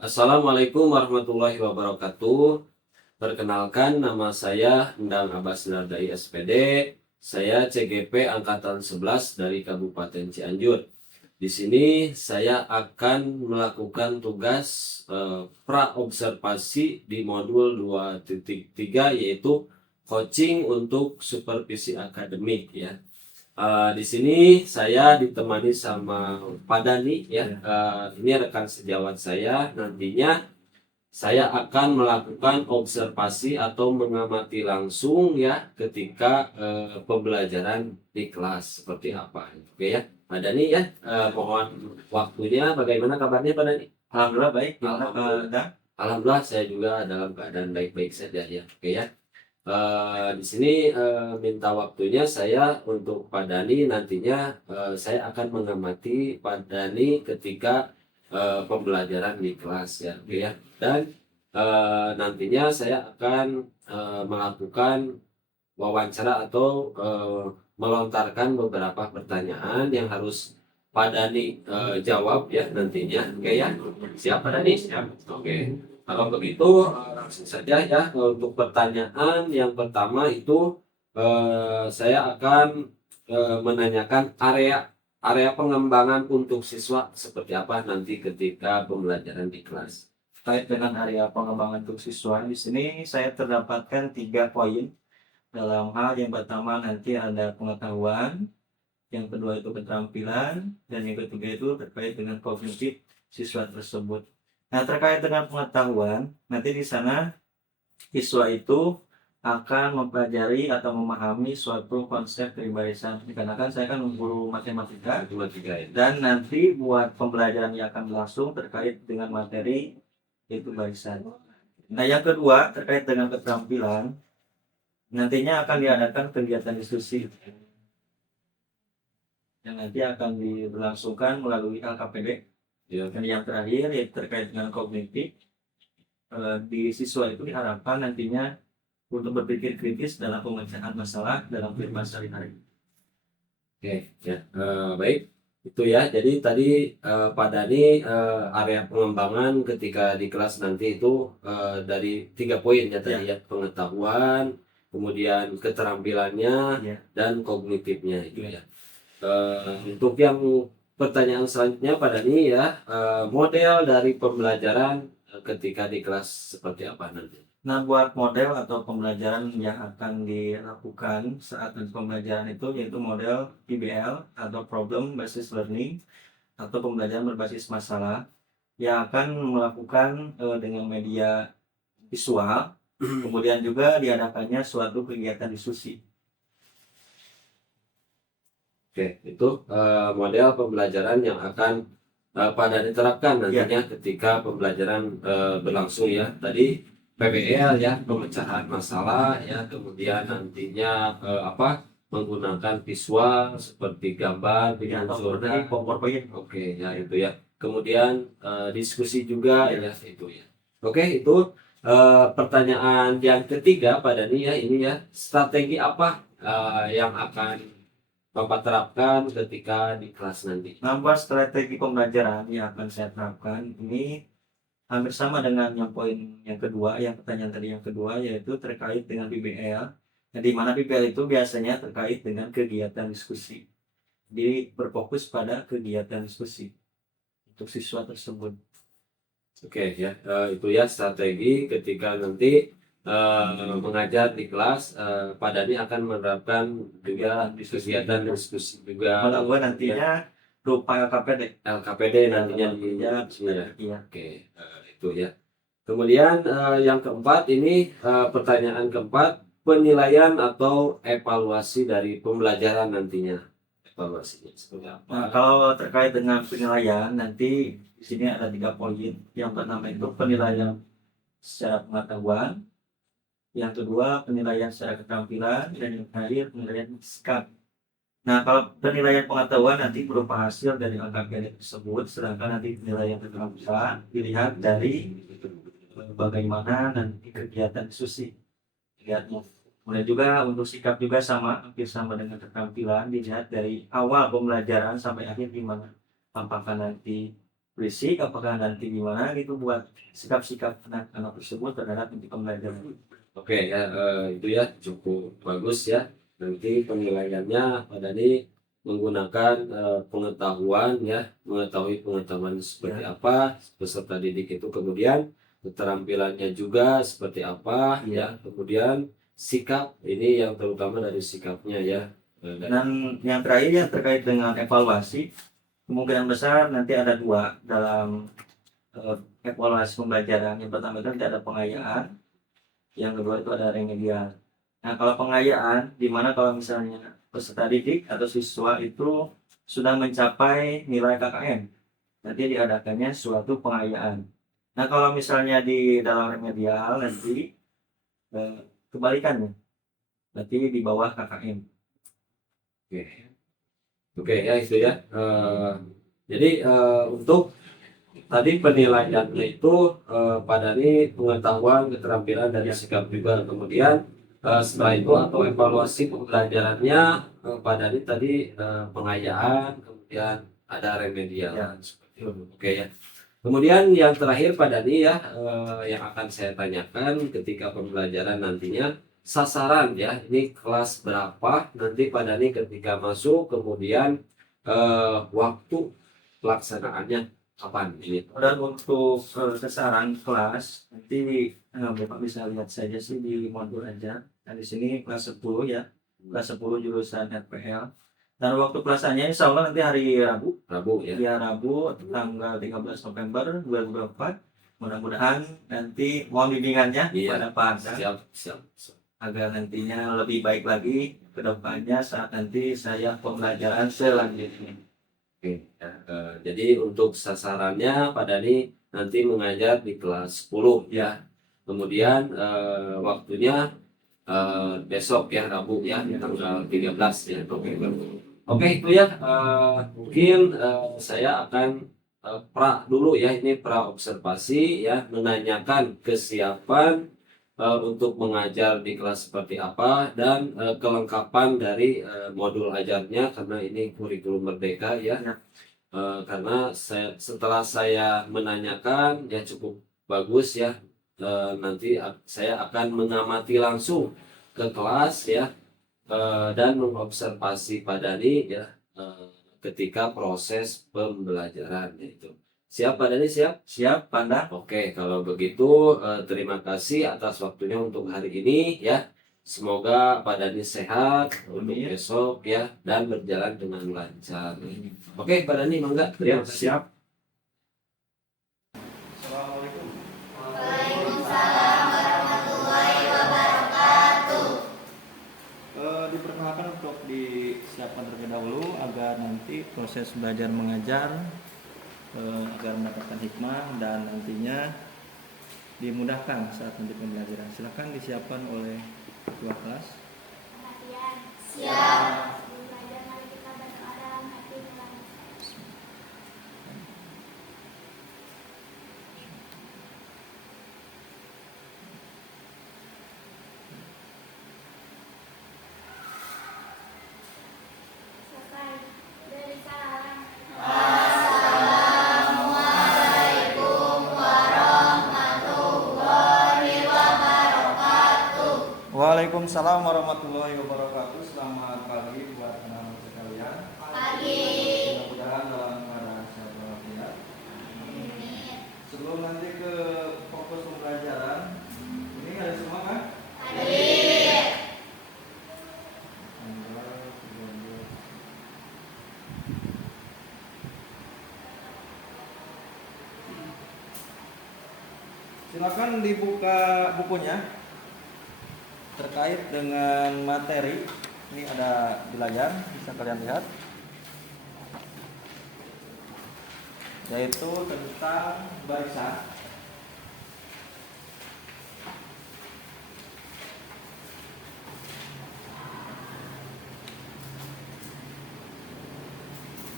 Assalamualaikum warahmatullahi wabarakatuh. Perkenalkan, nama saya Endang Abbas Nardai SPD. Saya CGP Angkatan 11 dari Kabupaten Cianjur. Di sini saya akan melakukan tugas pra-observasi di modul 2.3, yaitu coaching untuk supervisi akademik ya. Di sini saya ditemani sama Pak Dani ya. Ini rekan sejawat saya. Nantinya saya akan melakukan observasi atau mengamati langsung ya ketika pembelajaran di kelas seperti apa. Oke ya, Pak Dani ya. Mohon waktunya. Bagaimana kabarnya Pak Dani? Alhamdulillah baik. Alhamdulillah saya juga dalam keadaan baik-baik saja ya. Oke ya. Di sini minta waktunya saya untuk Pak Dani. Nantinya saya akan mengamati Pak Dani ketika pembelajaran di kelas ya, oke ya. Dan nantinya saya akan melakukan wawancara atau melontarkan beberapa pertanyaan yang harus Pak Dani jawab ya nantinya, oke ya. Siap Pak Dani? Siap. Oke. Kalau begitu langsung saja ya untuk pertanyaan yang pertama itu saya akan menanyakan area pengembangan untuk siswa seperti apa nanti ketika pembelajaran di kelas. Terkait dengan area pengembangan untuk siswa, di sini saya terdapatkan 3 poin. Dalam hal yang pertama nanti ada pengetahuan, yang kedua itu keterampilan, dan yang ketiga itu terkait dengan kognitif siswa tersebut. Nah, terkait dengan pengetahuan, nanti di sana siswa itu akan mempelajari atau memahami suatu konsep dari barisan. Dikarenakan saya kan guru matematika, dan nanti buat pembelajaran yang akan berlangsung terkait dengan materi yaitu barisan. Nah, yang kedua terkait dengan keterampilan, nantinya akan diadakan kegiatan diskusi yang nanti akan diberlangsungkan melalui LKPD. Dan yang terakhir yaitu terkait dengan kognitif, di siswa itu diharapkan nantinya untuk berpikir kritis dalam pemecahan masalah dalam kehidupan sehari-hari. Oke ya, baik itu ya. Jadi tadi Pak Dani area pengembangan ketika di kelas nanti itu dari 3 poin ya tadi ya, pengetahuan, kemudian keterampilannya dan kognitifnya itu ya. Untuk yang pertanyaan selanjutnya Pak Dani ya, model dari pembelajaran ketika di kelas seperti apa nanti? Nah, buat model atau pembelajaran yang akan dilakukan saat pembelajaran itu yaitu model PBL atau Problem Based Learning atau pembelajaran berbasis masalah yang akan melakukan dengan media visual, kemudian juga diadakannya suatu kegiatan diskusi. Oke, itu model pembelajaran yang akan Pak Dani terapkan nantinya ketika pembelajaran berlangsung ya. Tadi PBL ya, pemecahan masalah ya, kemudian nantinya menggunakan visual seperti gambar, dari PowerPoint. Oke, ya itu ya. Kemudian diskusi juga ya itu ya. Oke, itu pertanyaan yang ketiga Pak Dani ya, ini ya, strategi apa yang akan Bapak terapkan ketika di kelas nanti? Nah, buat strategi pembelajaran yang akan saya terapkan ini hampir sama dengan yang poin yang kedua, yang pertanyaan tadi yang kedua, yaitu terkait dengan PBL. Nah, di mana PBL itu biasanya terkait dengan kegiatan diskusi. Jadi berfokus pada kegiatan diskusi untuk siswa tersebut. Oke ya, itu ya strategi ketika nanti mengajar di kelas. Pak Dani akan menerapkan juga kegiatan diskusi juga. Kalau nantinya berupa LKPD nantinya di ya. Oke, itu ya. Kemudian yang keempat ini pertanyaan keempat, penilaian atau evaluasi dari pembelajaran nantinya. Evaluasinya seperti apa? Nah, kalau terkait dengan penilaian nanti di sini ada 3 poin. Yang pertama itu penilaian secara pengetahuan, yang kedua penilaian secara keterampilan, dan yang terakhir penilaian sikap. Nah, kalau penilaian pengetahuan nanti berupa hasil dari LKPD tersebut, sedangkan nanti penilaian keterampilan dilihat dari bagaimana nanti kegiatan diskusi. Kemudian juga untuk sikap juga sama, hampir sama dengan keterampilan, dilihat dari awal pembelajaran sampai akhir gimana. Apakah nanti berisik, apakah nanti gimana gitu buat sikap-sikap anak-anak tersebut terhadap inti pembelajaran. Oke ya, itu ya cukup bagus ya. Nanti penilaiannya Pak Dani menggunakan pengetahuan ya, mengetahui pengetahuan seperti Ya. apa peserta didik itu, kemudian keterampilannya juga seperti apa ya, Iya. kemudian sikap ini yang terutama dari sikapnya ya. Dan yang terakhir yang terkait dengan evaluasi, kemungkinan besar nanti ada dua dalam evaluasi pembelajaran. Yang pertama itu nanti ada pengayaan, yang kedua itu ada remedial. Nah, kalau pengayaan, di mana kalau misalnya peserta didik atau siswa itu sudah mencapai nilai KKM, nanti diadakannya suatu pengayaan. Nah, kalau misalnya di dalam remedial nanti kebalikannya, berarti di bawah KKM. Oke, oke ya itu ya. Jadi untuk tadi penilaiannya itu Pak Dani pengetahuan, keterampilan, dan sikap juga. Kemudian setelah itu atau evaluasi pembelajarannya Pak Dani tadi pengayaan, kemudian ada remedial. Ya. Seperti itu. Oke ya. Kemudian yang terakhir Pak Dani ya, yang akan saya tanyakan ketika pembelajaran nantinya sasaran ya, ini kelas berapa nanti Pak Dani ketika masuk, kemudian waktu pelaksanaannya kapan ini? Dan untuk sasaran kelas, nanti Bapak bisa lihat saja sih di modul aja. Nah, di sini kelas 10 ya, kelas 10 jurusan RPL. Dan waktu pelaksanaannya insya Allah nanti hari Rabu, Rabu ya. ya Rabu tanggal 13 November 2024. Mudah-mudahan nanti mohon bimbingannya Iya. pada Pak Anda Siap, siap, siap. agar nantinya lebih baik lagi ke depannya saat nanti saya pembelajaran selanjutnya. Oke, ya, jadi untuk sasarannya Pak Dani nanti mengajar di kelas 10 ya. Kemudian waktunya besok ya, Rabu ya, tanggal 13 ya November. Oke itu ya, mungkin saya akan dulu ya, ini pra observasi ya, menanyakan kesiapan untuk mengajar di kelas seperti apa, dan kelengkapan dari modul ajarnya, karena ini kurikulum merdeka ya. Ya. Karena setelah saya menanyakan ya cukup bagus ya, nanti saya akan mengamati langsung ke kelas ya, dan mengobservasi Pak Dani ya ketika proses pembelajaran itu. Siap Pak Dani, siap? Siap, Pak Anda? Oke, kalau begitu terima kasih atas waktunya untuk hari ini ya. Semoga Pak Dani sehat untuk besok ya, dan berjalan dengan lancar. Oke Pak Dani, mangga. Ya, siap. Assalamualaikum. Waalaikumsalam warahmatullahi wabarakatuh. Diperkenalkan untuk disiapkan terlebih dahulu agar nanti proses belajar mengajar agar mendapatkan hikmah dan nantinya dimudahkan saat nanti pembelajaran. Silakan disiapkan oleh ketua kelas. Perhatian. Siap. Sebelum belajar mari kita berdoa dalam hati nurani. Selesai. Beri salam. Assalamualaikum warahmatullahi wabarakatuh. Waalaikumsalam warahmatullahi wabarakatuh. Selamat pagi buat anak-anak sekalian. Pagi. Mudah-mudahan dalam keadaan sehat walafiat. Sebelum nanti ke fokus pembelajaran, ini ada semua kan? Hadir. Silakan dibuka bukunya terkait dengan materi. Ini ada di layar, bisa kalian lihat, yaitu tentang barisan.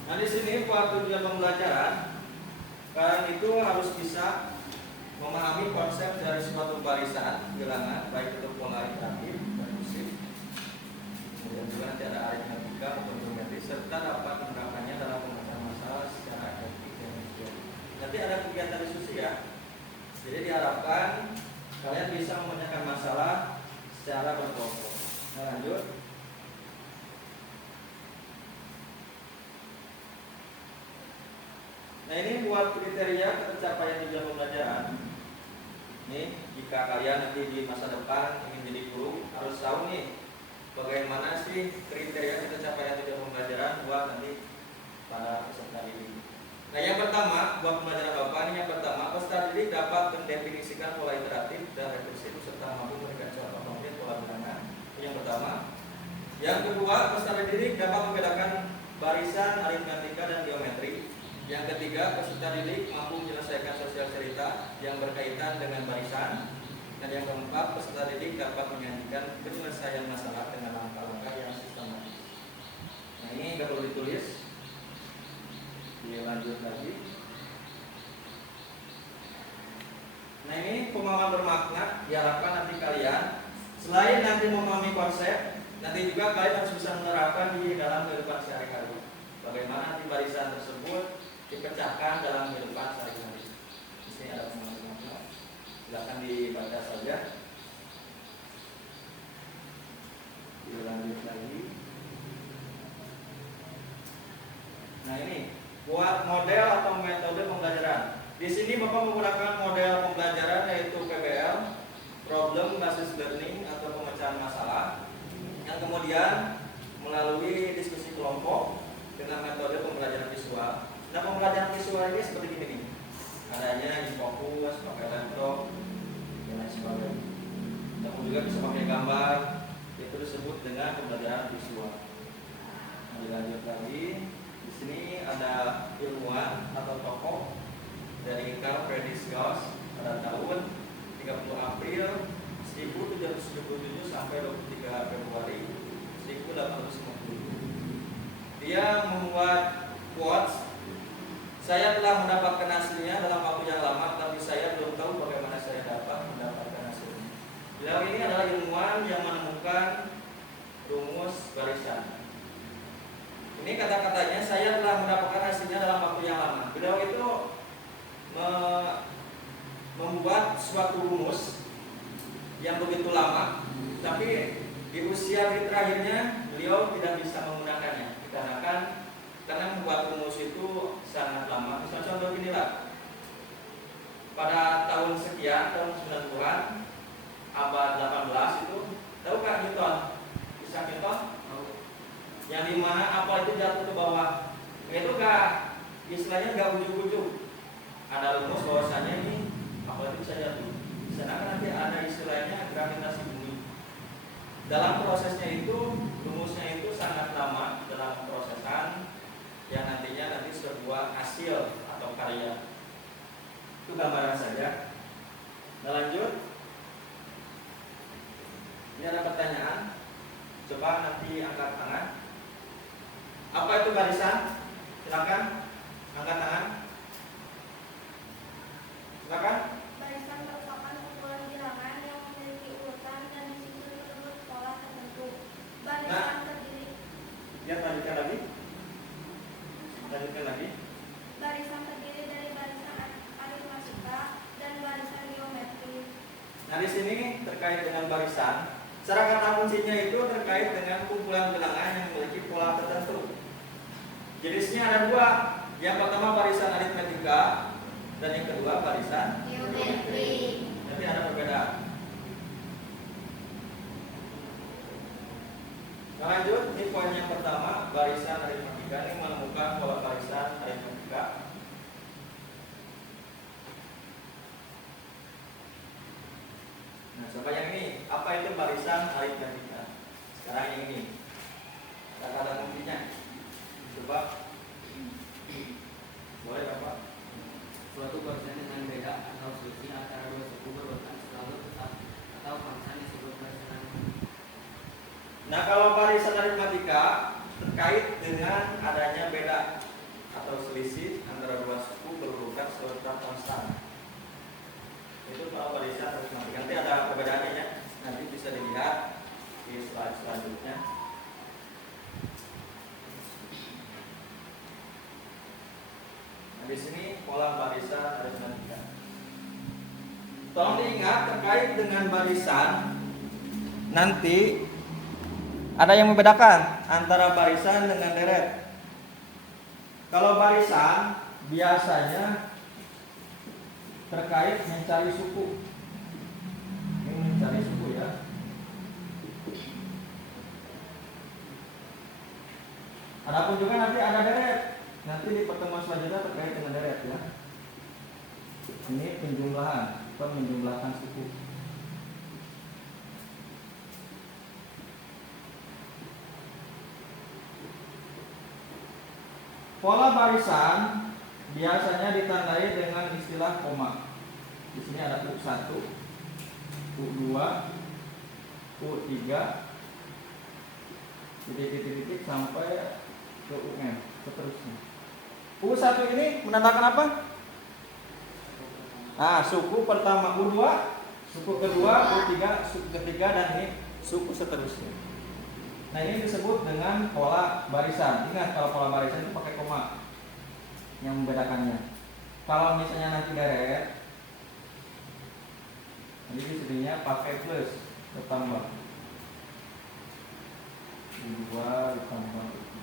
Nah, di sini buat tujuan pembelajaran, kalian itu harus bisa memahami konsep dari suatu barisan bilangan, baik itu kualitatif dan musik. Kemudian juga nanti ada aritmatika atau geometri, serta dapat menerapkannya dalam pemecahan masalah secara efektif dan efisien. nanti ada kegiatan diskusi ya. Jadi diharapkan kalian bisa memecahkan masalah secara berkelompok. Nah, lanjut. Nah, ini buat kriteria pencapaian tujuan pembelajaran. Nih, jika kalian nanti di masa depan ingin jadi guru, harus tahu nih bagaimana sih kriteria pencapaian tujuan pembelajaran buat nanti pada peserta didik. Nah, yang pertama buat pembelajaran Bapak ini, yang pertama peserta didik dapat mendefinisikan pola interaktif dan rekursif serta mampu memberikan contoh konkret pola bilangan. Yang pertama. Yang kedua, peserta didik dapat membedakan barisan, aritmatika dan geometri. Yang ketiga, peserta didik mampu menyelesaikan sosial cerita yang berkaitan dengan barisan. Dan yang keempat, peserta didik dapat menyajikan penyelesaian masalah dengan langkah-langkah yang sistematis. Nah, ini nggak perlu ditulis. Lanjut lagi. Nah, ini pemahaman bermakna diharapkan nanti kalian selain nanti memahami konsep, nanti juga kalian harus bisa menerapkan di dalam kehidupan sehari-hari. Bagaimana nanti barisan tersebut dipecahkan dalam kehidupan sehari-hari. Di sini ada pemahaman bermakna. Silakan dibaca saja. Lanjut lagi. Nah, ini buat model atau metode pembelajaran. Di sini Bapak menggunakan model pembelajaran yaitu PBL, Problem Based Learning atau pemecahan masalah, yang kemudian melalui diskusi kelompok dengan metode pembelajaran visual. Nah, pembelajaran visual ini seperti ini nih. Adanya infokus, pakai laptop, dan lain sebagainya. Namun juga bisa pakai gambar, itu disebut dengan pembelajaran visual. Nah, dilanjut lagi. Di sini ada ilmuwan atau tokoh dari Carl Friedrich Gauss pada tahun 30 April 1777 sampai 23 Februari 1850. Dia membuat quotes, "Saya telah mendapatkan hasilnya dalam waktu yang lama, tapi saya belum tahu bagaimana saya dapat mendapatkan hasilnya." Beliau ini adalah ilmuwan yang menemukan rumus barisan. Ini kata-katanya, saya telah mendapatkan hasilnya dalam waktu yang lama. Beliau itu membuat suatu rumus yang begitu lama, tapi di usia terakhirnya beliau tidak bisa menggunakannya karena membuat rumus itu sangat lama. Misalnya contoh inilah, pada tahun sekian, tahun 90-an, abad 18 itu, tahukah Newton? Isaac Newton? Yang dimana apel itu jatuh ke bawah, itu istilahnya nggak ujuk-ujuk. Ada rumus bahwasanya ini apel itu bisa jatuh. Sedangkan nanti ada istilahnya gravitasi bumi. Dalam prosesnya itu, rumusnya itu sangat lama dalam prosesan yang nanti sebuah hasil atau karya. Itu gambaran saja. Nah, lanjut. Ini ada pertanyaan. Coba nanti angkat tangan. Apa itu barisan? Silakan angkat tangan. Silakan. Barisan merupakan kumpulan bilangan yang memiliki urutan dan disusun menurut pola tertentu. Barisan terdiri. Lihat, lanjutkan lagi. Barisan terdiri dari barisan aritmatika dan barisan geometri. Nah, di sini terkait dengan barisan, secara kata kuncinya itu terkait dengan kumpulan bilangan yang memiliki pola tertentu. Jenisnya ada dua. Yang pertama barisan aritmatika dan yang kedua barisan Geometri. Jadi ada perbedaan. Nah, lanjut, ini poin yang pertama, barisan aritmatika. Ini menemukan pola barisan aritmatika. Nah, coba yang ini, apa itu barisan aritmatika? Sekarang yang ini, kata-kata kuncinya. Coba, boleh Bapak? Suatu barisan dengan beda atau selisih antara dua suku berurutan selalu tetap atau barisan disebut barisan. Nah, kalau barisan aritmatika terkait dengan adanya beda atau selisih antara dua suku berurutan selalu tetap konstan. Itu kalau barisan aritmatika. Nanti ada perbedaannya ya. Nanti bisa dilihat di slide selanjutnya. Nah, di sini pola barisan Tolong diingat terkait dengan barisan. Nanti ada yang membedakan antara barisan dengan deret. Kalau barisan biasanya terkait mencari suku. Ini mencari suku ya. Adapun juga nanti ada deret. Nanti di pertemuan selanjutnya terkait dengan deret ya. Ini penjumlahan, menjumlahkan suku. Pola barisan biasanya ditandai dengan istilah koma. Di sini ada U1, U2, U3, titik-titik sampai ke UM, seterusnya. U1 ini menandakan apa? Nah, suku pertama U2, suku kedua U3, suku ketiga, dan ini suku seterusnya. Nah, ini disebut dengan pola barisan. Ingat, kalau pola barisan itu pakai koma yang membedakannya. Kalau misalnya nanti deret, jadi di sininya pakai plus, bertambah. U2 ditambah U3.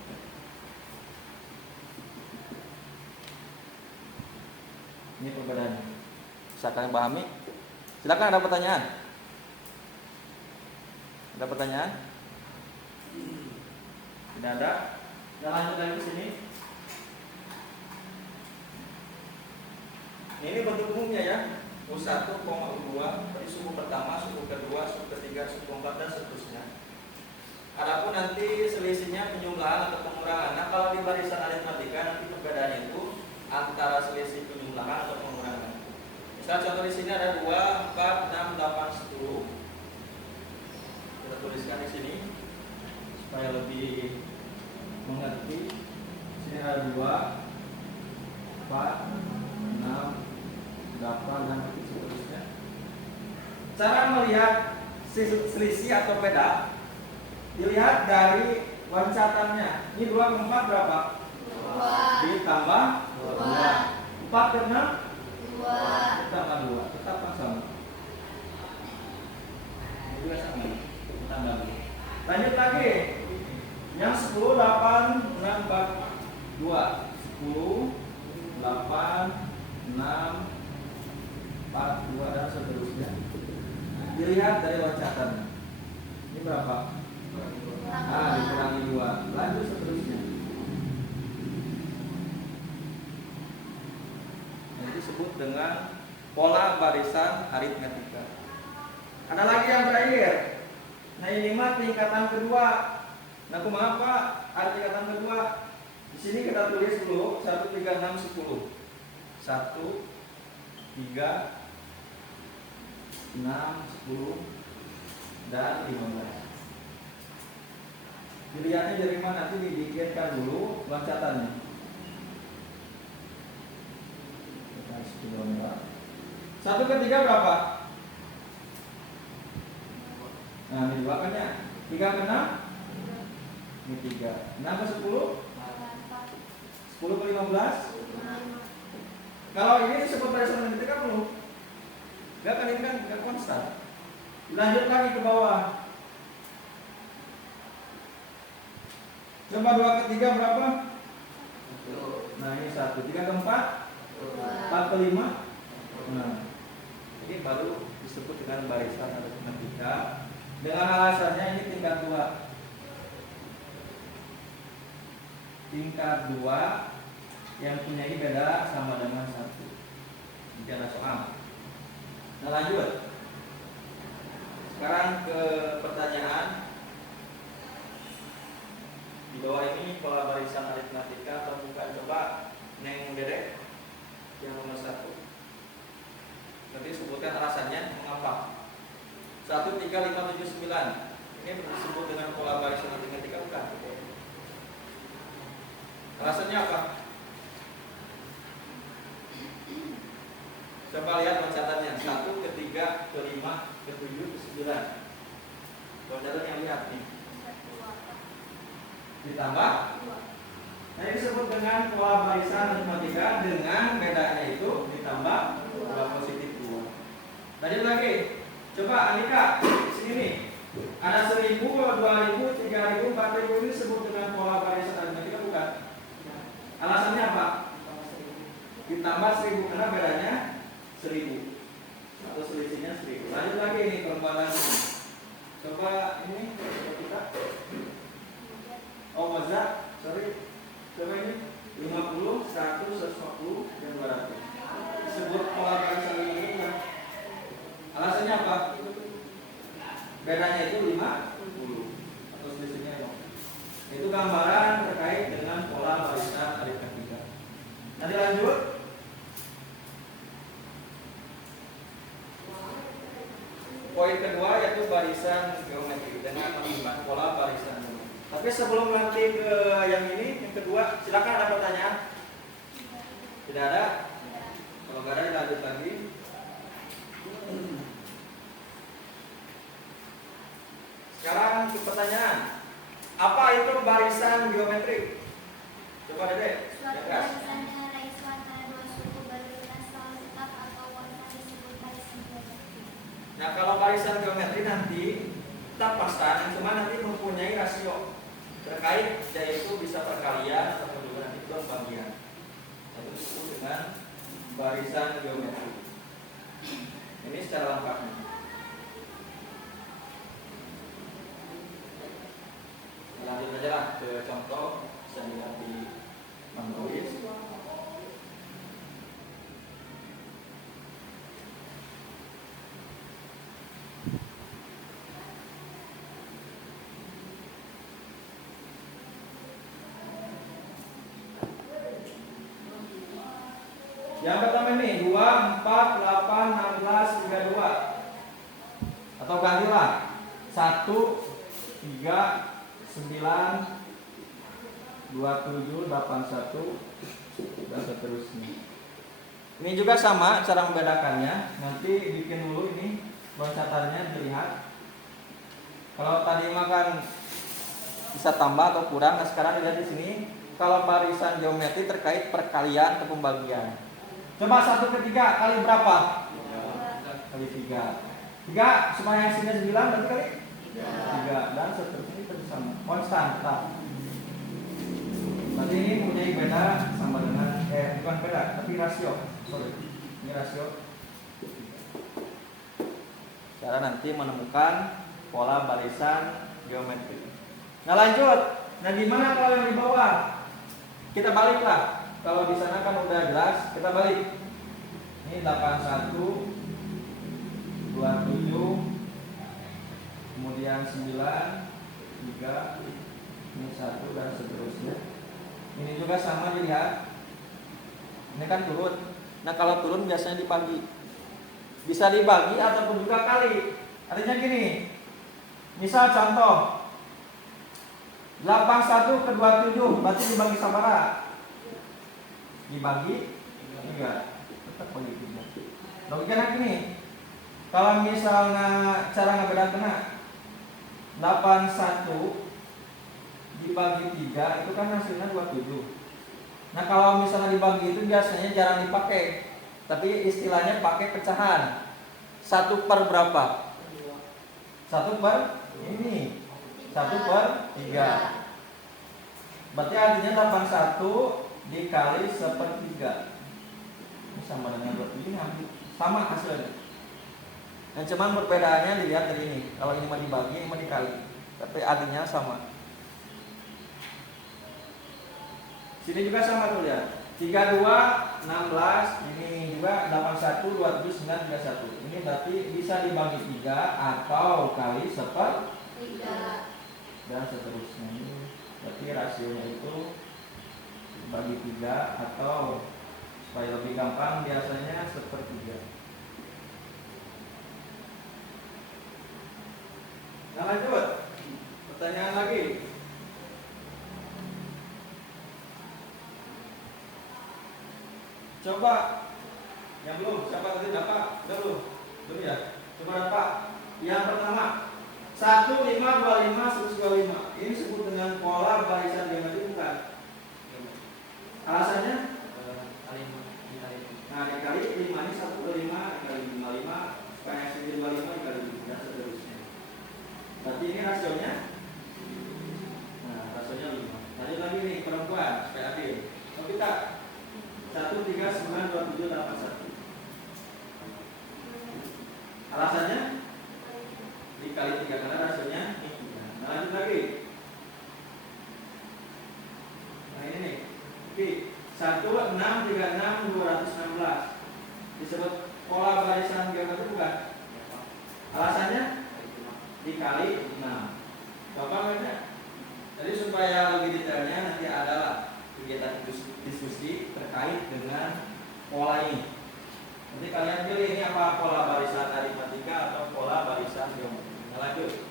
Ini perbedaannya. Bisa kalian pahami? Silakan, ada pertanyaan? Ada pertanyaan? Tidak ada? Kita lanjut lagi ke sini. Ini bentuk umumnya ya. U1, U2, tadi suku pertama, suku kedua, suku ketiga, suku keempat, dan seterusnya. Adapun nanti selisihnya penjumlahan atau pengurangan. Nah, kalau di barisan aritmatika nanti perbedaannya itu antara selisih penjumlahan atau pengurangan. Misal contoh di sini ada 2, 4, 6, 8, 10. Kita tuliskan di sini supaya lebih mengerti. Di sini ada 2, 4, 6, 8, dan seterusnya. Cara melihat selisih atau beda dilihat dari loncatannya. Ini 2 ke 4 berapa? 2. Ditambah 2. 4 ke 6? 2. Ditambah 2. Tetap sama. Ini juga sama. Tambah 2. Lanjut lagi. Yang 10, 8, 6, 4, 2. 10, 8, 6, 4, 2, dan seterusnya. Dilihat dari loncatannya. Ini berapa? Dikurangi 2. Lanjut seterusnya. Ini disebut dengan pola barisan aritmetika. Ada lagi yang terakhir. Nah, ini mah tingkatan kedua. Nah, mengapa ada tingkatan kedua? Di sini kita tulis dulu 1, 3, 6, 10. 1, 3, 6, 10, dan 15. Dilihatnya dari mana, nanti dibikinkan dulu loncatannya. Kita kasih gambar. 1 ke 3 berapa? Nah, ini 2 kan ya. 3 ke 6? Ini 3. 6 ke 10? 10 ke 15? Kalau ini disebut barisan aritmetika belum? Enggak kan, ini kan enggak konstan. Lanjut lagi ke bawah. Coba 2 ke 3 berapa? 1. Nah, ini 1. 3 ke 4? 4 ke 5? Nah, ini baru disebut dengan barisan aritmetika. Dengan alasannya ini tingkat 2. Tingkat 2 yang punya beda sama dengan 1. Ini ada soal. Nah, lanjut. Sekarang ke pertanyaan. Di bawah ini pola barisan aritmetika terbuka. Coba Neng Dede yang nomor 1. Nanti sebutkan alasannya mengapa. 1, 3, 5, 7, 9. Ini disebut dengan pola barisan aritmetika bukan? Alasannya apa? Coba lihat loncatannya. 1 ke 3 ke 5 ke 7 ke 9. Loncatan yang lihat nih. Ditambah. Nah, ini disebut dengan pola barisan aritmetika dengan bedanya itu ditambah 2 positif 2. Lanjut lagi. Coba Andika, sini nih. Ada 1000, 2000, 3000, 4000 ini disebut dengan pola barisan aritmetika bukan? Alasannya apa? Ditambah 1000 karena bedanya 1000 atau selisihnya 1000. Lanjut lagi nih perempuan lagi. Coba ini kita. Oh Mozart, sorry. Coba ini 50, 100, 140 dan 200. Disebut pola barisan aritmetika. Alasannya apa? Bedanya itu 50 atau selisihnya 0. Itu gambaran terkait dengan pola barisan aritmetika. Nanti lanjut. Poin kedua yaitu barisan geometri dengan menemukan pola barisan geometri. Tapi sebelum nanti ke yang ini, yang kedua, silakan ada pertanyaan? Tidak ada? Kalau nggak ada, lanjut lagi. Sekarang ke pertanyaan. Apa itu barisan geometri? Coba Dede. Suatu Ya, barisan dengan ratio antara dua suku berbeda selalu tetap atau konsta disebut barisan geometri. Nah, kalau barisan geometri nanti tetap pasang, cuma nanti mempunyai rasio terkait, yaitu bisa perkalian atau juga nanti pembagian. Itu disebut dengan barisan geometri. Ini secara lengkapnya. Lanjut aja lah ke contoh, bisa dilihat di menulis. Yang pertama ini 2, 4, 8, 16, 32. Atau gantilah 1, 3, 9, 27, 81 dan seterusnya. Ini juga sama cara membedakannya. Nanti bikin dulu ini loncatannya dilihat. Kalau tadi makan bisa tambah atau kurang, nah sekarang dilihat di sini. Kalau barisan geometri terkait perkalian atau pembagian. Coba 1/3 kali berapa? Kali 3. 3 supaya hasilnya 9 berarti kali 3 dan seterusnya itu sama. Konstan tetap. Berarti ini mempunyai beda sama dengan bukan beda tapi rasio. Sorry. Ini rasio. Cara nanti menemukan pola barisan geometri. Nah lanjut. Nah gimana kalau yang di bawah? Kita baliklah. Kalau di sana kan udah jelas, kita balik. Ini 81, 27, kemudian 9, 3, ini 1 dan seterusnya. Ini juga sama dilihat. Ini kan turun. Nah kalau turun biasanya dibagi. Bisa dibagi ataupun juga kali. Artinya gini. Misal contoh 81 ke 27 berarti dibagi sabara. Dibagi 3 tetap bagi 3. Logikanya gini. Kalau misalnya cara ngebedakan 81 dibagi 3 itu kan hasilnya 27. Nah kalau misalnya dibagi itu biasanya jarang dipakai. Tapi istilahnya pakai pecahan. 1 per berapa? 1 per ini 1/3. Berarti artinya 81 dikali 1/3 ini sama dengan 27, hampir sama hasilnya. Yang cuman perbedaannya dilihat dari ini. Kalau ini mau dibagi, ini mau dikali, tapi artinya sama. Sini juga sama tuh lihat. 32, 16, ini juga 81, 27, 9, 31. Ini berarti bisa dibagi 3 atau kali 1/3 dan seterusnya. Ini berarti rasionya itu bagi 3 atau supaya lebih gampang biasanya 1/3. Nah lanjut, pertanyaan lagi. Coba yang belum, siapa tadi dapat? Udah belum? Belum ya? Coba dapat. Yang pertama 1, 5, 25, 125. Ini disebut dengan pola barisan geometri bukan? Alasannya? Nah dikali 5 ini 1/5 dikali 5 supaya Alasannya dikali 3 karena rasionya ini 3. Nah, lanjut lagi. Nah ini nih. Oke, 1, 6, 3, 6, 216. Disebut pola barisan geometri bukan? Alasannya dikali 6. Bapak ngerti? Jadi supaya lebih detailnya nanti adalah kegiatan diskusi terkait dengan pola ini. Nanti kalian pilih ini apa, pola barisan aritmatika atau pola barisan geometri. Nah, lanjut.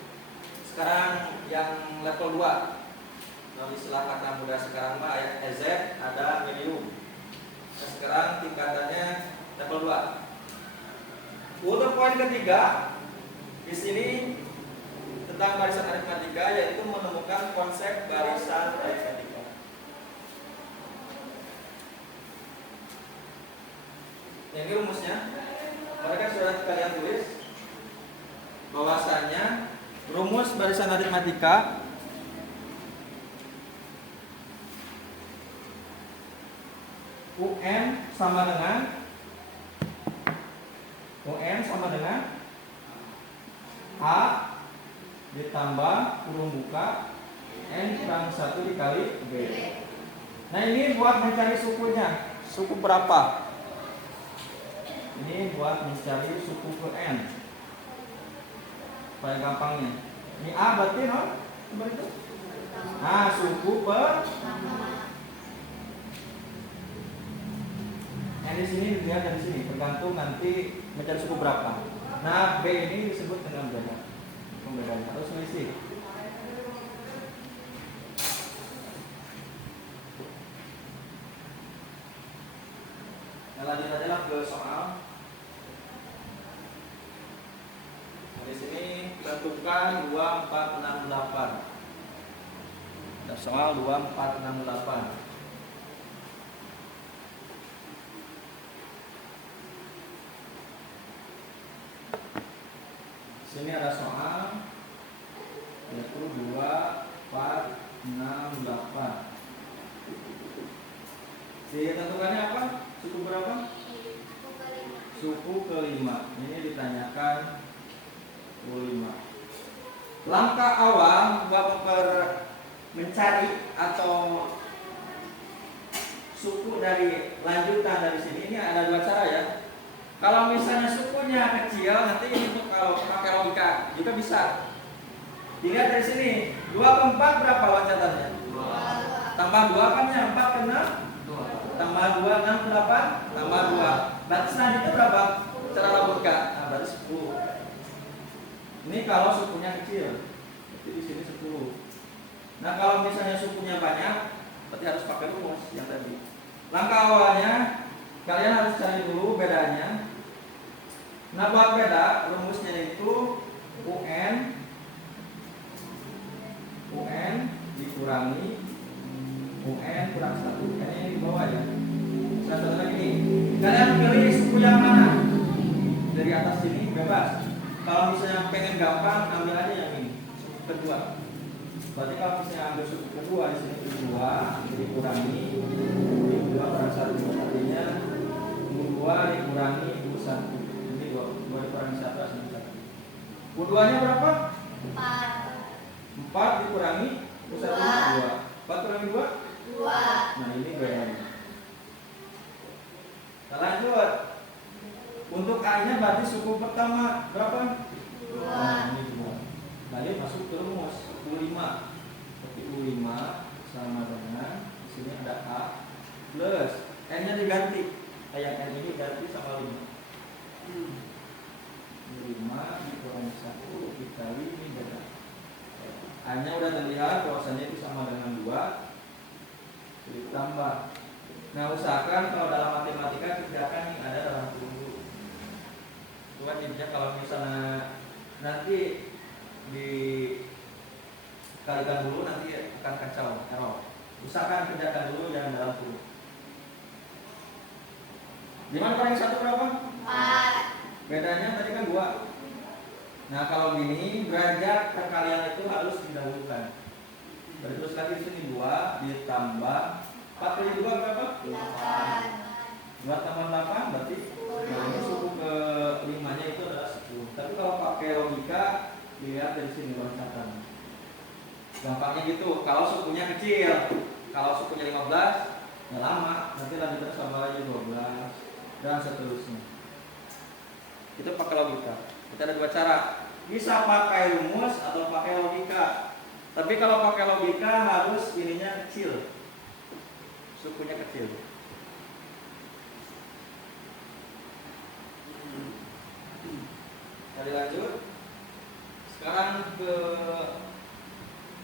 Sekarang yang level 2. Nah, istilah kata mudah sekarang Pak, ayat EZ ada minimum. Nah, sekarang tingkatannya level 2. Untuk poin ketiga di sini tentang barisan aritmatika, yaitu menemukan konsep barisan aritmatika. Ini rumusnya, mereka sudah kalian tulis bahwasannya rumus barisan aritmatika UN sama dengan A ditambah kurung buka N kurang 1 dikali B. Nah ini buat mencari sukunya. Suku berapa? Ini buat mencari suku ke N. Paling gampangnya. Ini A berarti no? Seperti itu. Nah suku pertama. N di sini dilihat dari sini, tergantung nanti mencari suku berapa. Nah B ini disebut dengan beda. Pembedanya harus mengisi. Nah, lanjut aja ke soal. Nah, di sini tentukan 2, 4, 6, 8. Ada soal 2, 4, 6, 8. Sini ada soal yaitu 2, 4, 6, 8. Ditentukannya apa? Suku berapa? Suku kelima. Ini ditanyakan 5. Langkah awal mencari atau suku dari lanjutan dari sini, ini ada 2 cara ya. Kalau misalnya sukunya kecil, nanti itu kalau pakai logika juga bisa. Dilihat dari sini, 2 ke 4 berapa loncatannya? 2. Tambah 2 kan ya, 4 ke 6? 2. Tambah 2, 6 ke 8? Tambah 2. Berarti selanjutnya berapa? Cara logika. Nah, berarti 10. Ini kalau sukunya kecil. Berarti di sini 10. Nah, kalau misalnya sukunya banyak, berarti harus pakai rumus yang tadi. Langkah awalnya kalian harus cari dulu bedanya. Nah, buat beda rumusnya itu UN dikurangi UN kurang 1. Ini di bawah ya. Satu lagi nih. Kalian pilih suku yang mana? Dari atas sini bebas. Kalau misalnya pengen gampang, ambil aja yang ini, suku kedua. Berarti kalau misalnya ambil suku kedua di sini 2 dikurangi 2 kurang 1, artinya 2 dikurangi 1. Ini 2 dikurangi 1 hasilnya 1. U2-nya berapa? 4 dikurangi U1-nya 2. 4 kurangi 2? 2. Nah, ini bedanya. Kita lanjut. Untuk A-nya berarti suku pertama berapa? 2. Nah, ini 2. Lalu masuk ke rumus U5. Berarti U5 sama dengan di sini ada A plus N-nya diganti. Yang N ini ganti sama 5. 5 dikurangi 1 dikali ini beda. A-nya udah terlihat bahwasanya itu sama dengan 2. Ditambah. Nah, usahakan kalau dalam matematika kerjakan yang ada dalam kurung. Buat intinya kalau misalnya nanti dikalikan dulu nanti akan kacau, error. Usahakan kerjakan dulu yang dalam kurung. 5 kurangi 1 berapa? 4. Bedanya tadi kan 2. Nah, kalau gini derajat perkalian itu harus didahulukan. Terus lagi di sini 2 ditambah 4 kali 2 berapa? 8. 2 tambah 8 berarti nah, ini suku ke 5-nya itu adalah 10. Kita pakai logika, dilihat dari sini loncatan. Gampangnya gitu. Kalau sukunya kecil, kalau sukunya 15, ya lama. Nanti lanjut tambah lagi 12 dan seterusnya. Itu pakai logika. Kita ada dua cara. Bisa pakai rumus atau pakai logika. Tapi kalau pakai logika harus ininya kecil, sukunya kecil. Mari lanjut. Sekarang ke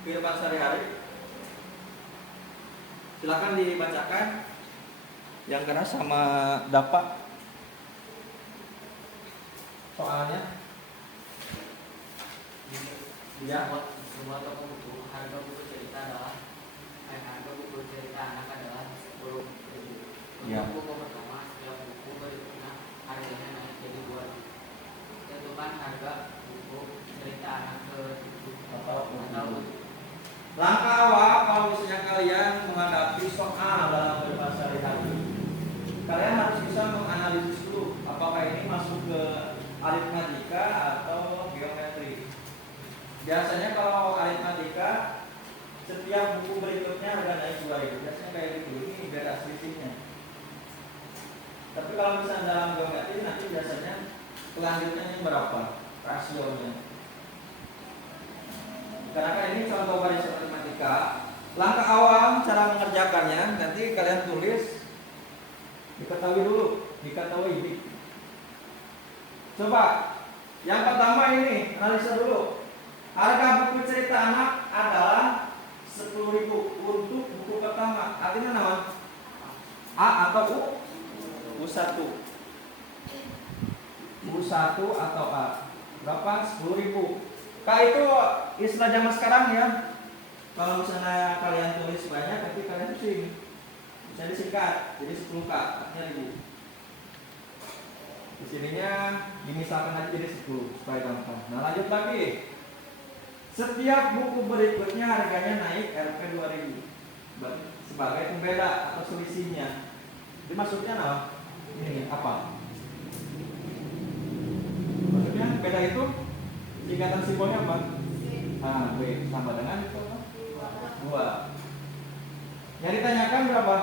kehidupan sehari-hari. Silakan dibacakan yang kena sama dapat soalnya. Ya. Semua toko buku, harga buku cerita adalah harga buku cerita anak adalah 10.000. Ya. Untuk buku pertama, setiap buku berikutnya harganya naik jadi 2.000. Tentukan harga buku cerita anak ke-7 atau Langkah awal kalau misalnya kalian menghadapi soal dalam kehidupan sehari-hari, kalian harus bisa menganalisis dulu apakah ini masuk ke aritmatika atau geometri. Biasanya kalau aritmatika, setiap buku berikutnya harga naik 2.000. Biasanya kayak gitu, ini beda selisihnya. Tapi kalau misalnya dalam geometri nanti biasanya kelanjutannya berapa rasionya. Karena kan ini contoh baris matematika. Langkah awal cara mengerjakannya nanti kalian tulis, diketahui dulu, diketahui. Coba yang pertama ini analisa dulu. Harga buku cerita anak adalah 10.000 untuk buku pertama. Artinya nama A atau U? U1. U1 atau A. Berapa? 10.000. K itu istilah zaman sekarang ya. Kalau misalnya kalian tulis banyak tapi kalian pusing, bisa disingkat jadi 10K, artinya 1000. Di sininya dimisalkan aja jadi 10 supaya gampang. Nah lanjut lagi. Setiap buku berikutnya harganya naik Rp 2.000 sebagai pembeda atau selisihnya. Jadi maksudnya apa? Ini apa? Maksudnya beda itu singkatan simbolnya apa? Nah, B sama dengan itu 2. Yang ditanyakan berapa?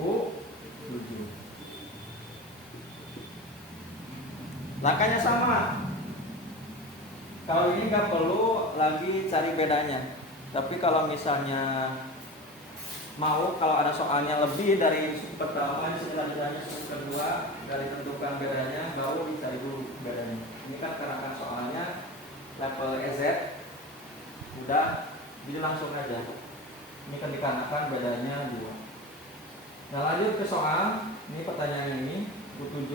U 7. Langkahnya sama. Kalau ini nggak perlu lagi cari bedanya. Tapi kalau misalnya mau, kalau ada soalnya lebih dari suku pertama, selanjutnya suku kedua, dari tentukan bedanya, baru dicari dulu bedanya. Ini kan karena soalnya level EZ, udah, jadi langsung aja. Ini kan dikarenakan bedanya 2. Nah lanjut ke soal. Ini pertanyaan ini U7,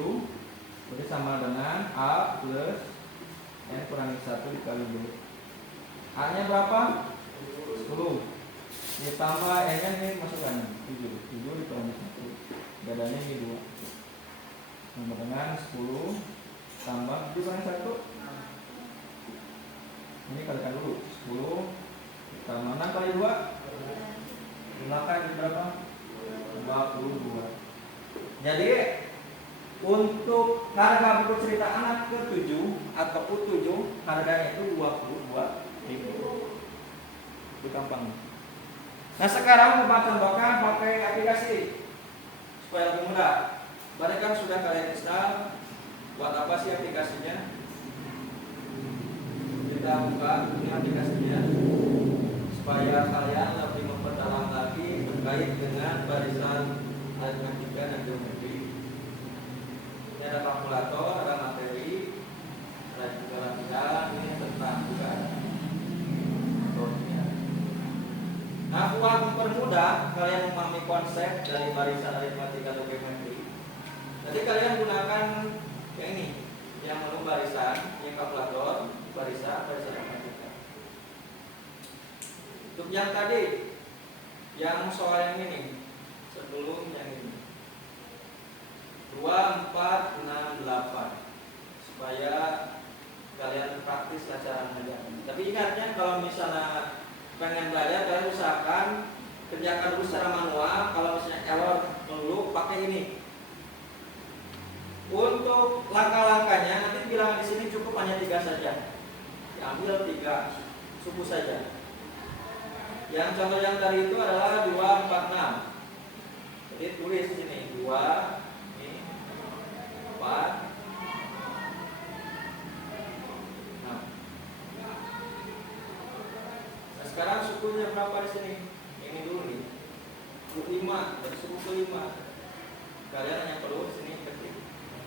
berarti sama dengan A plus N kurangi 1 dikali B. A nya berapa? 10. Ditambah N nya ini masukkan 7 dikurangi 1. Bedanya ini 2. Sama dengan 10 tambah dikurangi 1. Ini kalikan dulu. 10 tambah 6 kali 2. Gunakan berapa? 22. Jadi untuk harga buku cerita anak ke-7 atau U7 harganya itu 22.000. Itu gampang. Nah sekarang kita contohkan pakai aplikasi supaya lebih mudah. Berarti kan sudah kalian install. Buat apa sih aplikasinya? Kita buka ini aplikasinya supaya kalian lebih memperdalam lagi terkait dengan barisan aritmatika dan geometri. Ini ada kalkulator, ada materi, ada juga latihan, ini tentang juga contohnya. Nah, buat mempermudah kalian memahami konsep dari barisan aritmatika atau geometri, jadi kalian gunakan yang ini, yang menu barisan, yang kalkulator, barisan aritmatika. Untuk yang tadi, yang soal yang ini, sebelum yang ini. 2, 4, 6, 8 supaya kalian praktis cara mengerjakan. Tapi ingatnya kalau misalnya pengen belajar, kalian usahakan kerjakan dulu secara manual. Kalau misalnya error melulu, pakai ini Untuk langkah-langkahnya nanti bilangan di sini cukup hanya 3 saja. Diambil 3 suku saja. Yang contoh yang tadi itu adalah 2, 4, 6. Jadi tulis di sini 2, ini 4, 6. Nah, sekarang sukunya berapa di sini? Ini dulu nih. 5, dari suku ke-5. Kalian hanya perlu sini ketik.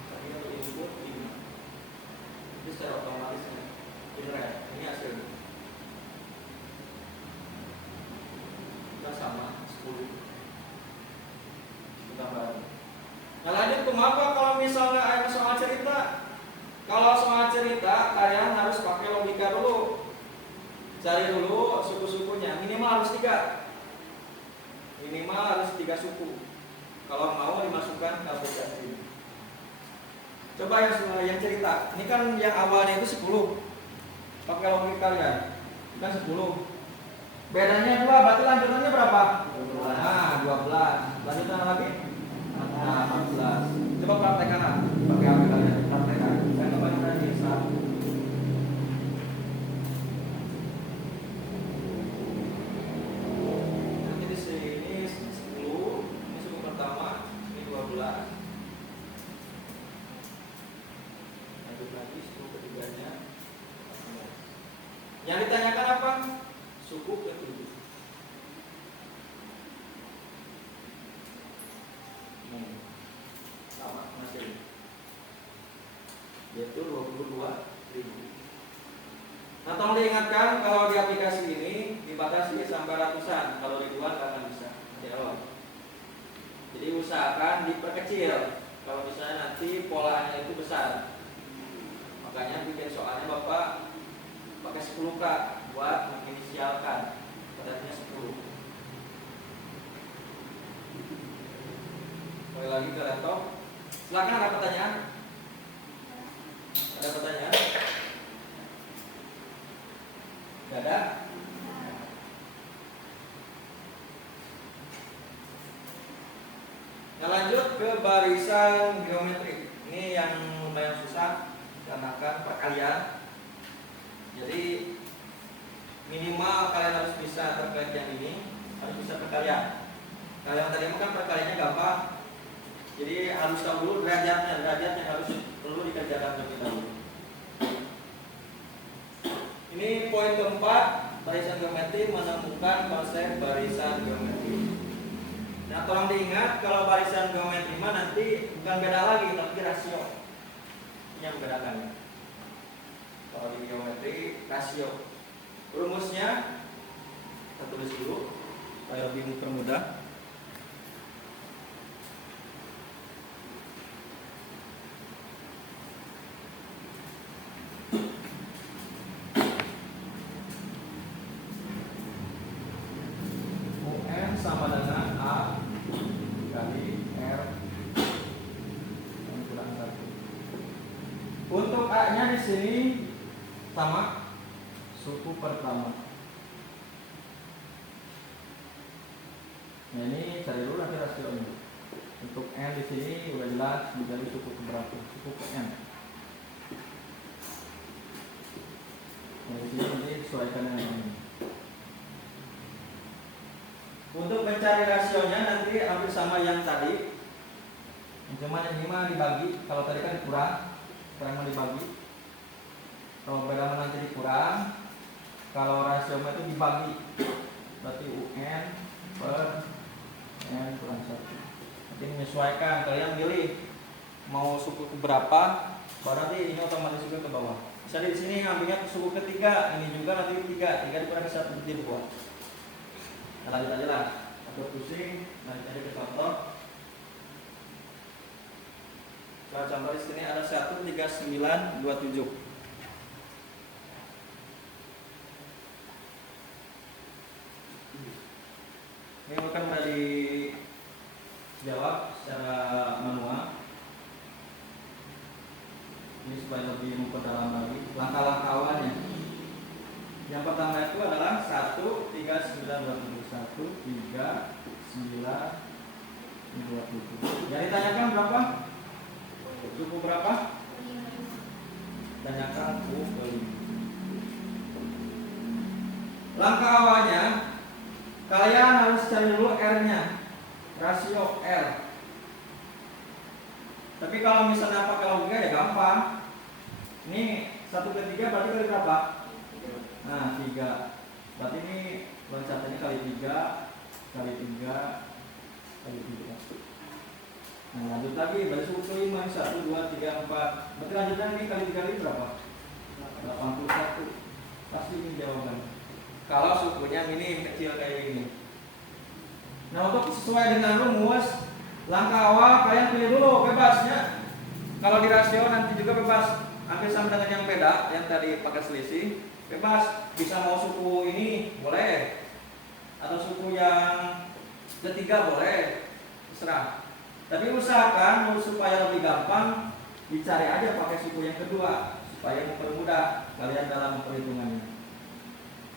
Tadi untuk input 5. Itu secara otomatis generate. Ini hasilnya. Kita sama 10. Kita baru. Nah, lanjut kenapa kalau misalnya ada soal cerita? Kalau soal cerita kalian harus pakai logika dulu. Cari dulu suku-sukunya. Minimal harus 3. Minimal harus 3 suku. Kalau mau dimasukkan ke aplikasi ini. Coba yang cerita. Ini kan yang awalnya itu 10. Pakai logika kalian. Ini kan 10. Bedanya 2, berarti lanjutannya berapa? 12. Nah, 12. Lanjutan lagi? Nah, 14. Coba praktekkan. Pakai HP kalian. Praktekkan. Saya kembali tadi 1. Nanti di sini 10. Ini suku pertama. Ini 12. Lanjut lagi suku ketiganya. Yang ditanyakan apa? Suku ke-7. Sama masih. Yaitu 22.000. Nah, tolong diingatkan kalau di aplikasi ini dibatasi sampai ratusan. Kalau ribuan nggak akan bisa di awal. Jadi usahakan diperkecil. Kalau misalnya nanti polanya itu besar. Makanya bikin soalnya Bapak pakai 10K buat menginisialkan katanya 10. Kembali lagi ke laptop. Silakan, ada pertanyaan? Ada pertanyaan? Tidak ada? Nah, lanjut ke barisan geometrik. Ini yang lumayan susah karena kan perkalian. Jadi minimal kalian harus bisa terkait yang ini, harus bisa perkalian. Kalau yang tadi kan perkaliannya gampang. Jadi harus tahu dulu derajat yang harus perlu dikerjakan terlebih dahulu. Ini poin keempat, barisan geometri, menemukan konsep barisan geometri. Nah, tolong diingat kalau barisan geometri mah nanti bukan beda lagi, tapi rasio. Ini yang membedakannya. Kalau di geometri rasio. Rumusnya kita tulis dulu supaya lebih mempermudah. UN sama dengan A kali R kurang 1. Untuk A-nya di sini sama suku pertama. Nah, ini cari dulu nanti rasionya. Untuk N di sini udah jelas menjadi suku keberapa? Suku ke N. Nah, di sini nanti sesuaikan dengan ini. Untuk mencari rasionya nanti ambil sama yang tadi. Cuma yang 5 dibagi. Kalau tadi kan dikurang, sekarang mau dibagi. Kalau beda nanti dikurang. Kalau rasio itu dibagi, berarti UN per N kurang 1. Nanti menyesuaikan, kalian pilih mau suku keberapa, baru nanti ini otomatis juga ke bawah. Misalnya di sini ambilnya suku ketiga, ini juga nanti 3 dikurang ke 1 jadi 2. Nah, lanjut aja lah, atau pusing, nanti aja ke contoh. Contoh di sini ada 13927. Ini akan dijawab secara manual. Ini supaya lebih memperdalam lagi langkah-langkah awalnya. Yang pertama itu adalah 13927. Yang ditanyakan berapa? Suku berapa? Tanyakan U kelima. Langkah awalnya kalian harus cari dulu R-nya, rasio R. Tapi kalau misalnya pakai logika ya gampang. Ini 1/3 berarti kali berapa? Nah 3. Berarti ini loncatannya kali 3 kali 3 kali 3. Nah lanjut lagi, berarti suku kelima 1, 2, 3, 4. Berarti lanjutnya ini kali 3 kali berapa? 81. Pasti ini jawaban. Kalau sukunya minim kecil kayak gini. Nah untuk sesuai dengan rumus, langkah awal kalian pilih dulu bebasnya. Kalau di rasio nanti juga bebas. Ambil sama dengan yang beda, yang tadi pakai selisih, bebas. Bisa mau suku ini boleh, atau suku yang ketiga boleh, terserah. Tapi usahakan supaya lebih gampang, dicari aja pakai suku yang kedua supaya mempermudah kalian dalam perhitungannya.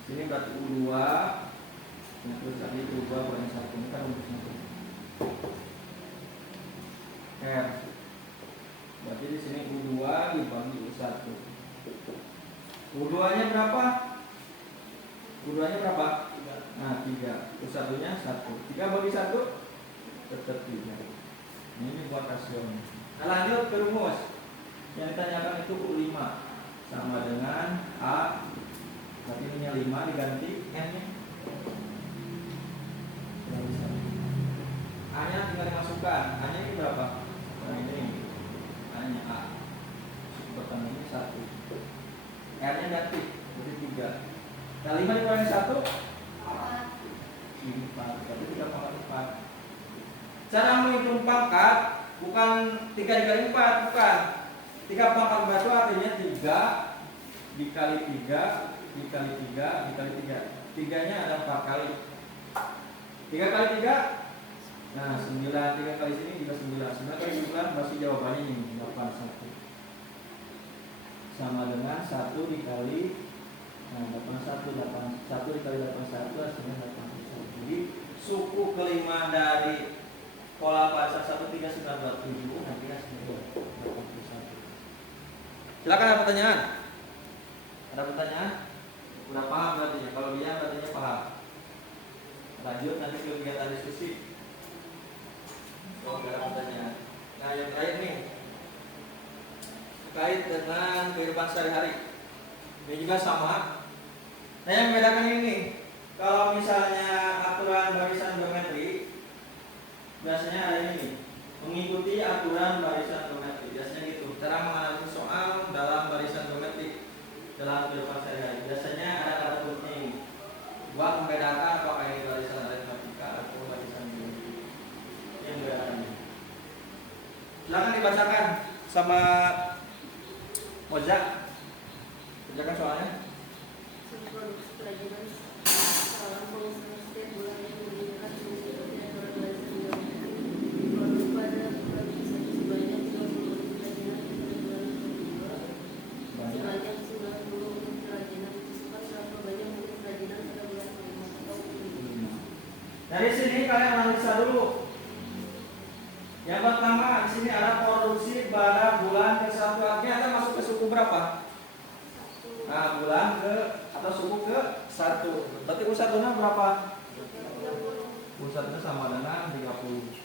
Sini berarti U2, nah terus tadi U2 kurang 1, ini kan rumusnya R. Berarti di sini U2 dibagi U1. U2-nya berapa? U2-nya berapa? Nah 3. U1-nya 1. 3 bagi 1 tetap 3. Ini buat rasionya. Nah lanjut ke rumus. Yang ditanyakan itu U5 sama dengan A. Berarti ini 5 diganti N-nya. A-nya tinggal dimasukkan. A-nya ini berapa? Nah ini A-nya A. Suku pertama ini 1. R-nya ganti, jadi 3. Nah 5 dikurangi 1 4. Berarti 3 pangkat 4. Cara menghitung pangkat bukan 3 dikali 4, bukan. 3 pangkat 4 itu artinya 3 dikali 3 dikali 3 dikali 3. 3-nya ada 4 kali. 3 kali 3, nah 9. 3 kali sini juga 9. 9 kali 9 masih jawabannya ini 81. Sama dengan 1 dikali, nah 81 dikali 81 hasilnya 81. Jadi suku kelima dari pola bahasa 13927 nanti hasilnya 81. Silakan ada pertanyaan? Ada pertanyaan? Udah paham berarti ya? Kalau dia berarti paham. Lanjut nanti ke kegiatan diskusi. Oh, nggak ada pertanyaan. Nah yang terakhir nih terkait dengan kehidupan sehari-hari. Ini juga sama. Nah yang membedakan ini, kalau misalnya aturan barisan geometri, biasanya ada ini, mengikuti aturan barisan geometri. Biasanya gitu. Cara menganalisis soal dalam barisan geometri dalam kehidupan sehari-hari. Biasanya ada kata kunci ini buat membedakan apakah ini barisan aritmatika atau barisan geometri. Yang membedakannya. Silakan dibacakan sama Moza. Kerjakan soalnya. Produksi kerajinan alam pengusaha setiap bulannya menggunakan fungsi aturan barisan geometri. Produk pada produksi satu sebanyak 30 kerajinan sebanyak 90 unit kerajinan disebut berapa banyak unit kerajinan pada bulan kelima atau kelima. Dari sini kalian analisa dulu. Yang pertama di sini ada produksi pada bulan ke-1. Artinya akan masuk ke suku berapa? Nah, bulan ke atau suku ke-1. Berarti U1-nya berapa? U1-nya sama dengan 30.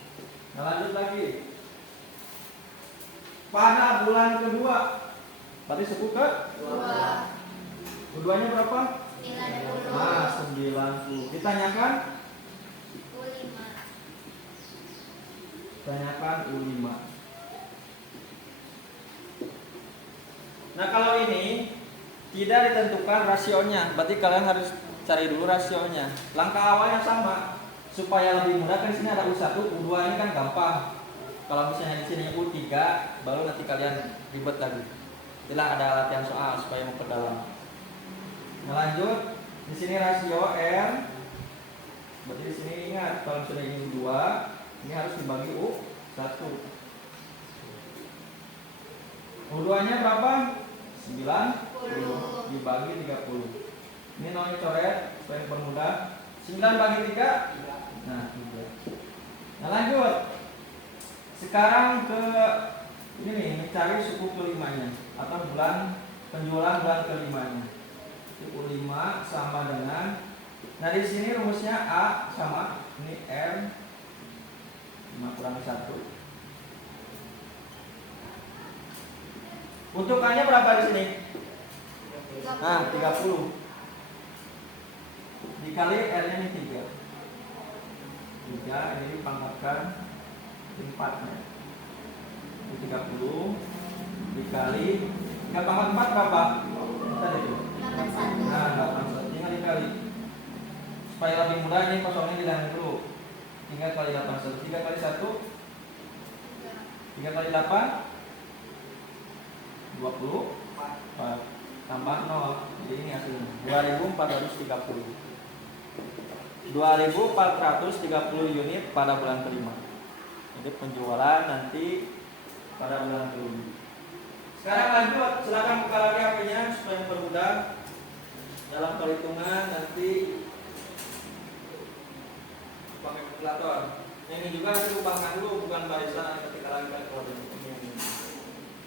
Nah, lanjut lagi. Pada bulan kedua. Berarti suku ke-2. Keduanya berapa? 90. Nah, 90. Ditanyakan? Tanyakan U5. Nah kalau ini tidak ditentukan rasionya, berarti kalian harus cari dulu rasionya. Langkah awalnya sama, supaya lebih mudah kan di sini ada U1, U2 ini kan gampang. Kalau misalnya di sini U3, baru nanti kalian ribet lagi. Itulah ada latihan soal supaya memperdalam. Nah lanjut, di sini rasio R, berarti di sini ingat kalau misalnya ini U2, ini harus dibagi U1. U2-nya berapa? 90 dibagi 30. Ini nolnya coret supaya dipermudah. 9 bagi 3. Nah, 3. Nah, lanjut. Sekarang ke Ini nih, mencari suku kelimanya atau bulan penjualan bulan kelimanya. Suku 5 sama dengan, nah di sini rumusnya A sama, ini R 5 kurang 1. Untukannya berapa di sini? Nah, 30. Dikali R-nya ini 3. 3 ini dipangkatkan 4-nya. 30 dikali 3 pangkat 4 berapa? Tadi itu. 81. Nah, 81 tinggal dikali. Supaya lebih mudah ini kosongnya dihilangin dulu. 3 kali 81, 3 kali 1 3 kali 8 20 tambah 0. Jadi ini hasilnya 2430. 2430 unit pada bulan kelima. Ini penjualan nanti pada bulan kelima. Sekarang lanjut, silakan buka lagi HP-nya supaya mempermudah dalam perhitungan nanti pakai kalkulator. Ini juga diubahkan dulu, bukan barisan ketika lagi kalkulator. Ini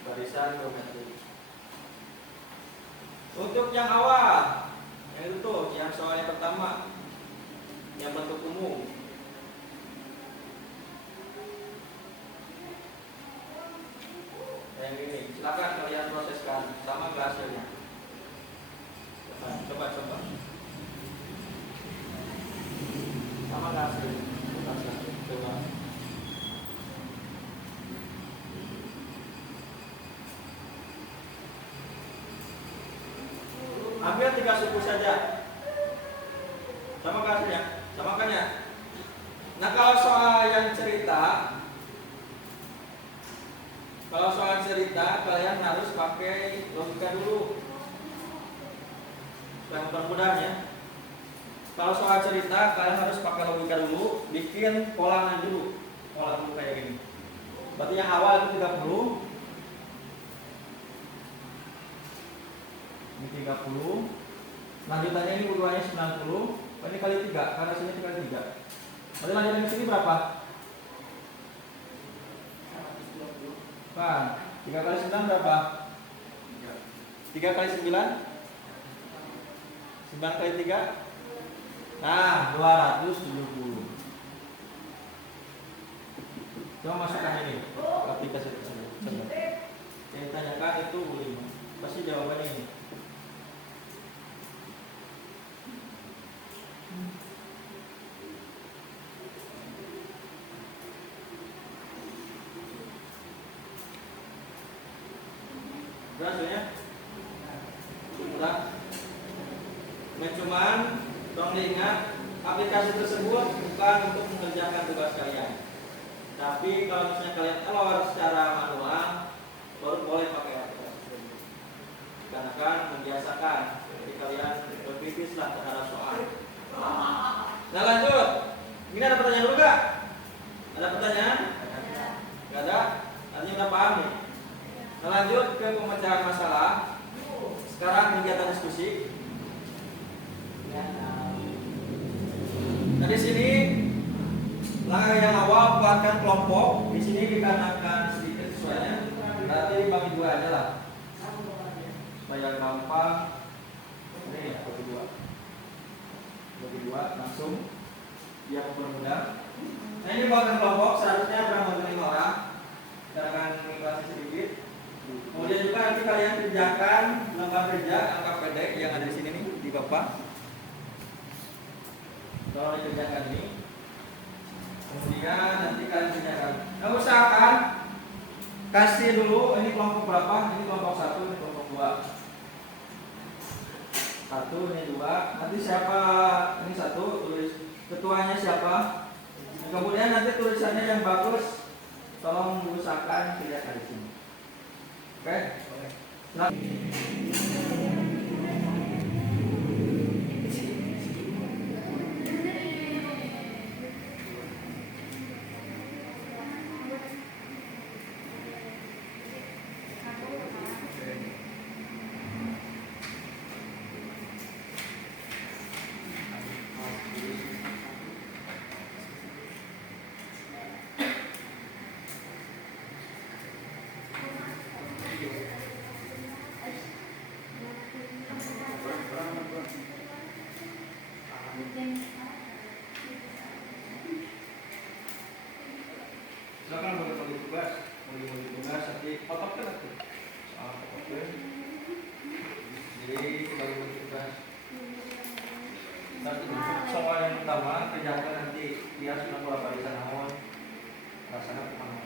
barisan geometri. Untuk yang awal, yang itu tuh, yang soal yang pertama, yang bentuk umum. Yang ini, silakan kalian proseskan sama hasilnya. Coba. Sama hasil. Coba. Ambil 3 suku saja. Sama hasilnya, samakannya. Nah, kalau soal yang cerita, kalian harus pakai logika dulu. Supaya mempermudahnya. Kalau soal cerita, kalian harus pakai logika dulu, bikin polangan dulu. Pola dulu kayak gini. Berarti yang awal itu 30. Ini 30. Lanjutannya ini urutannya 90. Ini kali 3, karena sini kali 3. Berarti lanjutan di sini berapa? 120. Kan, 3 kali 9 berapa? 3 kali 9? 9 kali 3? Nah, 270. Coba masukkan ini aplikasi tersebut. Yang ditanyakan itu 5. Pasti jawabannya ini. Berhasilnya? Sudah. Nah, cuman tolong diingat, aplikasi tersebut bukan untuk mengerjakan tugas kalian. Tapi kalau misalnya kalian error secara manual, baru boleh pakai aplikasi. Karena kan membiasakan, jadi kalian berpikir setelah terhadap soal. Nah, lanjut. Ini ada pertanyaan dulu gak? Ada pertanyaan? Gak ada? Artinya udah paham nih? Nah, lanjut ke pemecahan masalah. Sekarang kegiatan diskusi. Nah, di sini yang awal buatkan kelompok. Di sini dikarenakan sedikit sesuainya. Berarti dibagi 2 aja lah. Supaya gampang. Ini ya, bagi 2. Bagi 2 langsung. Dia mempermudah. Nah, ini buatkan kelompok. Seharusnya berapa 5 orang. Kita akan mengikuti sedikit. Kemudian juga nanti kalian kerjakan lembar kerja angka pendek yang ada di sini nih di Bapak. Kalau dikerjakan ini, kemudian nanti kalian kerjakan. Nah, usahakan kasih dulu ini kelompok berapa? Ini kelompok 1, ini kelompok 2. 1, ini 2. Nanti siapa? Ini 1, tulis ketuanya siapa? Nah, kemudian nanti tulisannya yang bagus, tolong diusahakan kerjakan di sini. Oke? Nah. dipotokkan nanti. Jadi bagi tugas soal yang pertama kerjakan nanti dia sudah pola barisan naon rasanya kemana.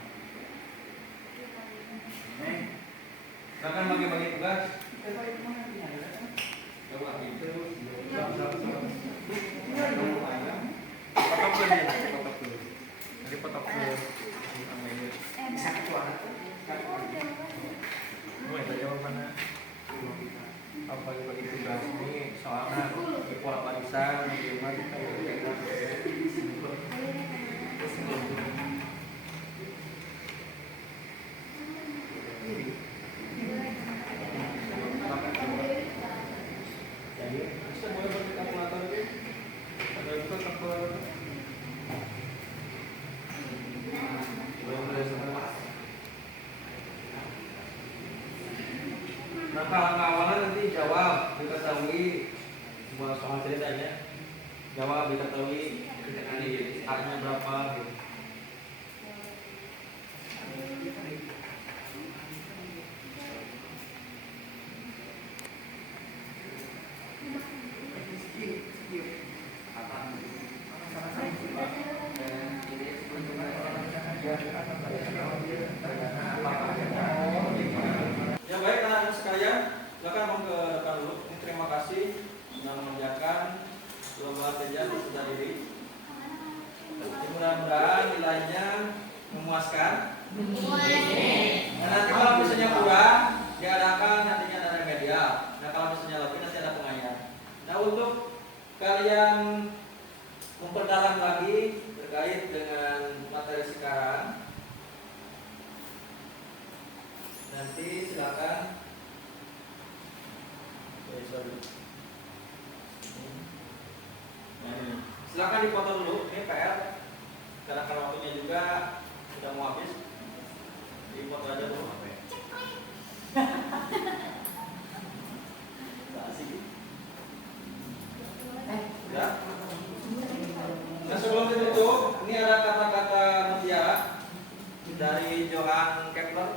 Silakan bagi-bagi tugas. Coba itu. Potong dulu ya, potong dulu. Jadi potong dulu. Bisa ketua. Mau jawabannya. Apa bagi tugas ini soalnya di pola barisan gimana kita nah, kalau awalan nanti jawab, diketahui semua soal ceritanya, jawab diketahui haknya berapa. Gitu. Ya baik anak-anak sekalian, silakan mau ke depan dulu. Terima kasih sudah mengerjakan lomba kerja di sudah diri. Mudah-mudahan nilainya memuaskan. Nah, nanti kalau misalnya kurang, diadakan nantinya ada remedial. Nah kalau misalnya lebih nanti ada pengayaan. Nah untuk kalian memperdalam lagi terkait dengan materi sekarang, nanti silakan. Silakan dipoto dulu. Ini PR. Karena kalau waktunya juga sudah mau habis, dipoto aja dulu. Ya. Nah sebelum ditutup, ini ada kata-kata mutiara dari Johann Kepler.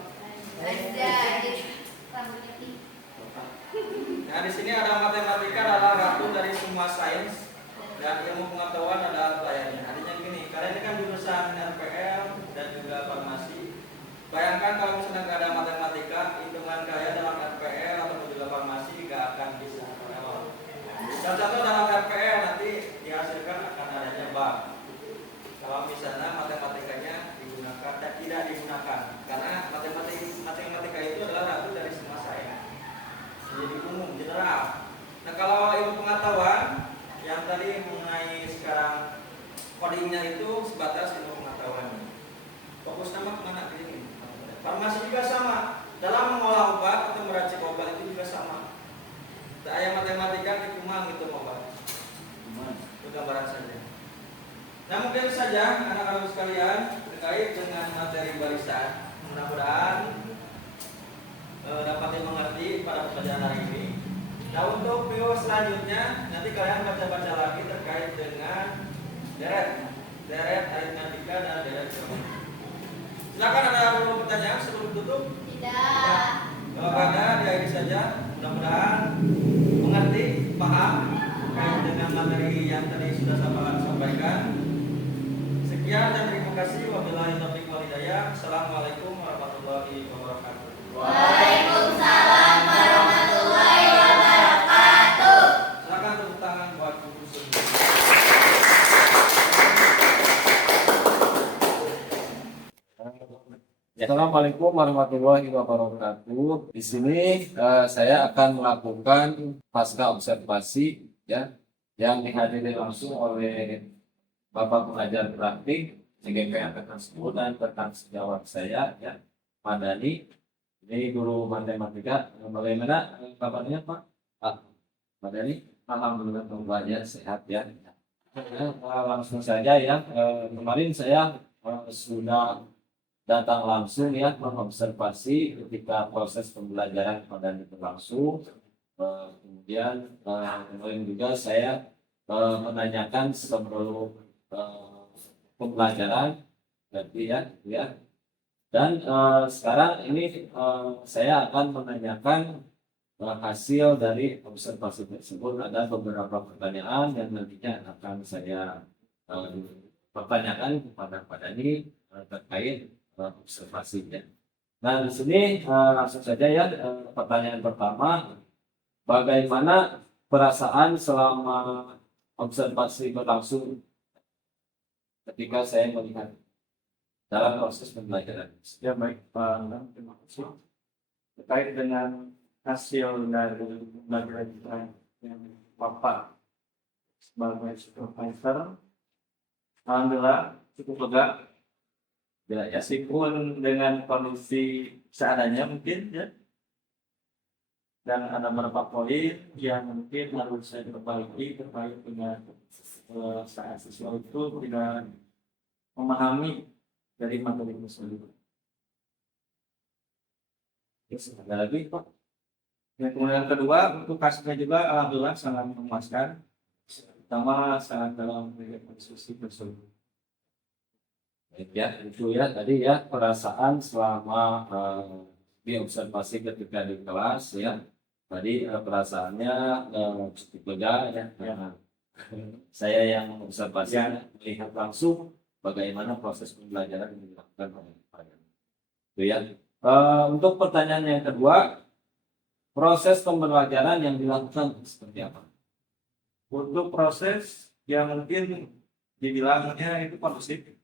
Nah di sini ada matematika adalah ratu dari semua sains dan ilmu pengetahuan adalah pelayannya. Artinya gini, kalian ini kan jurusan RPL dan juga farmasi. Bayangkan kalau misalnya nggak ada matematika, hitungan kalian dalam RPL atau juga farmasi nggak akan bisa. Salah satu dalam RPL nanti dihasilkan akan adanya bank. Kalau misalnya matematikanya digunakan dan tidak digunakan, karena matematika itu adalah ratu dari semua sains. Jadi umum, general. Nah kalau ilmu pengetahuan yang tadi mengenai sekarang codingnya itu sebatas ilmu pengetahuan. Fokus nama kemana ini? Farmasi juga sama. Dalam mengolah obat atau meracik obat itu juga sama. Saya matematika di kumang gitu obat. Itu gambaran saja. Nah mungkin saja anak-anak sekalian terkait dengan materi barisan. Mudah-mudahan dapat dimengerti pada pembelajaran hari ini. Nah untuk video selanjutnya nanti kalian baca-baca lagi terkait dengan deret aritmatika dan deret geometri. Silakan ada beberapa pertanyaan sebelum tutup. Tidak. Kalau ada diakhiri saja. Mudah-mudahan mengerti, paham terkait dengan materi yang tadi sudah saya sampaikan. Sekian dan terima kasih. Wabillahi taufiq wal hidayah. Assalamualaikum warahmatullahi wabarakatuh. Waalaikumsalam warahmatullahi wabarakatuh. Silakan tepuk tangan buat guru semua. Assalamualaikum warahmatullahi wabarakatuh. Di sini saya akan melakukan pasca observasi ya yang dihadiri langsung oleh Bapak pengajar praktik CGP Angkatan 10 dan tentang sejawat saya ya Madani. Ini guru matematika. Bagaimana kabarnya Pak? Madani, alhamdulillah belajar sehat ya. Langsung saja ya. Kemarin saya sudah datang langsung ya mengobservasi ketika proses pembelajaran pada berlangsung. Kemudian kemarin juga saya menanyakan sebelum pembelajaran, berarti ya Dan sekarang ini saya akan menanyakan hasil dari observasi tersebut. Ada beberapa pertanyaan yang nantinya akan saya eh, pertanyakan kepada Pak Dani terkait observasinya. Nah, di sini langsung saja ya, pertanyaan pertama, bagaimana perasaan selama observasi berlangsung ketika saya melihat dalam proses pembelajaran? Ya baik Pak Anang, terima kasih. Terkait dengan hasil dari pembelajaran kita yang Bapak sebagai supervisor, alhamdulillah cukup lega. Ya, meskipun dengan kondisi seadanya mungkin ya, dan ada beberapa poin yang mungkin harus saya perbaiki terkait dengan saat siswa itu tidak memahami dari materi tersebut. Ada lagi Pak? Yang kemudian kedua, untuk kasusnya juga alhamdulillah sangat memuaskan, pertama saat dalam diskusi tersebut. Baik ya, itu ya tadi ya perasaan selama diobservasi ketika di kelas ya. Tadi perasaannya cukup lega ya, karena saya yang observasi melihat langsung bagaimana proses pembelajaran yang dilakukan oleh Pak Dani. Itu ya. Untuk pertanyaan yang kedua, proses pembelajaran yang dilakukan seperti apa? Untuk proses yang mungkin dibilangnya itu kondusif,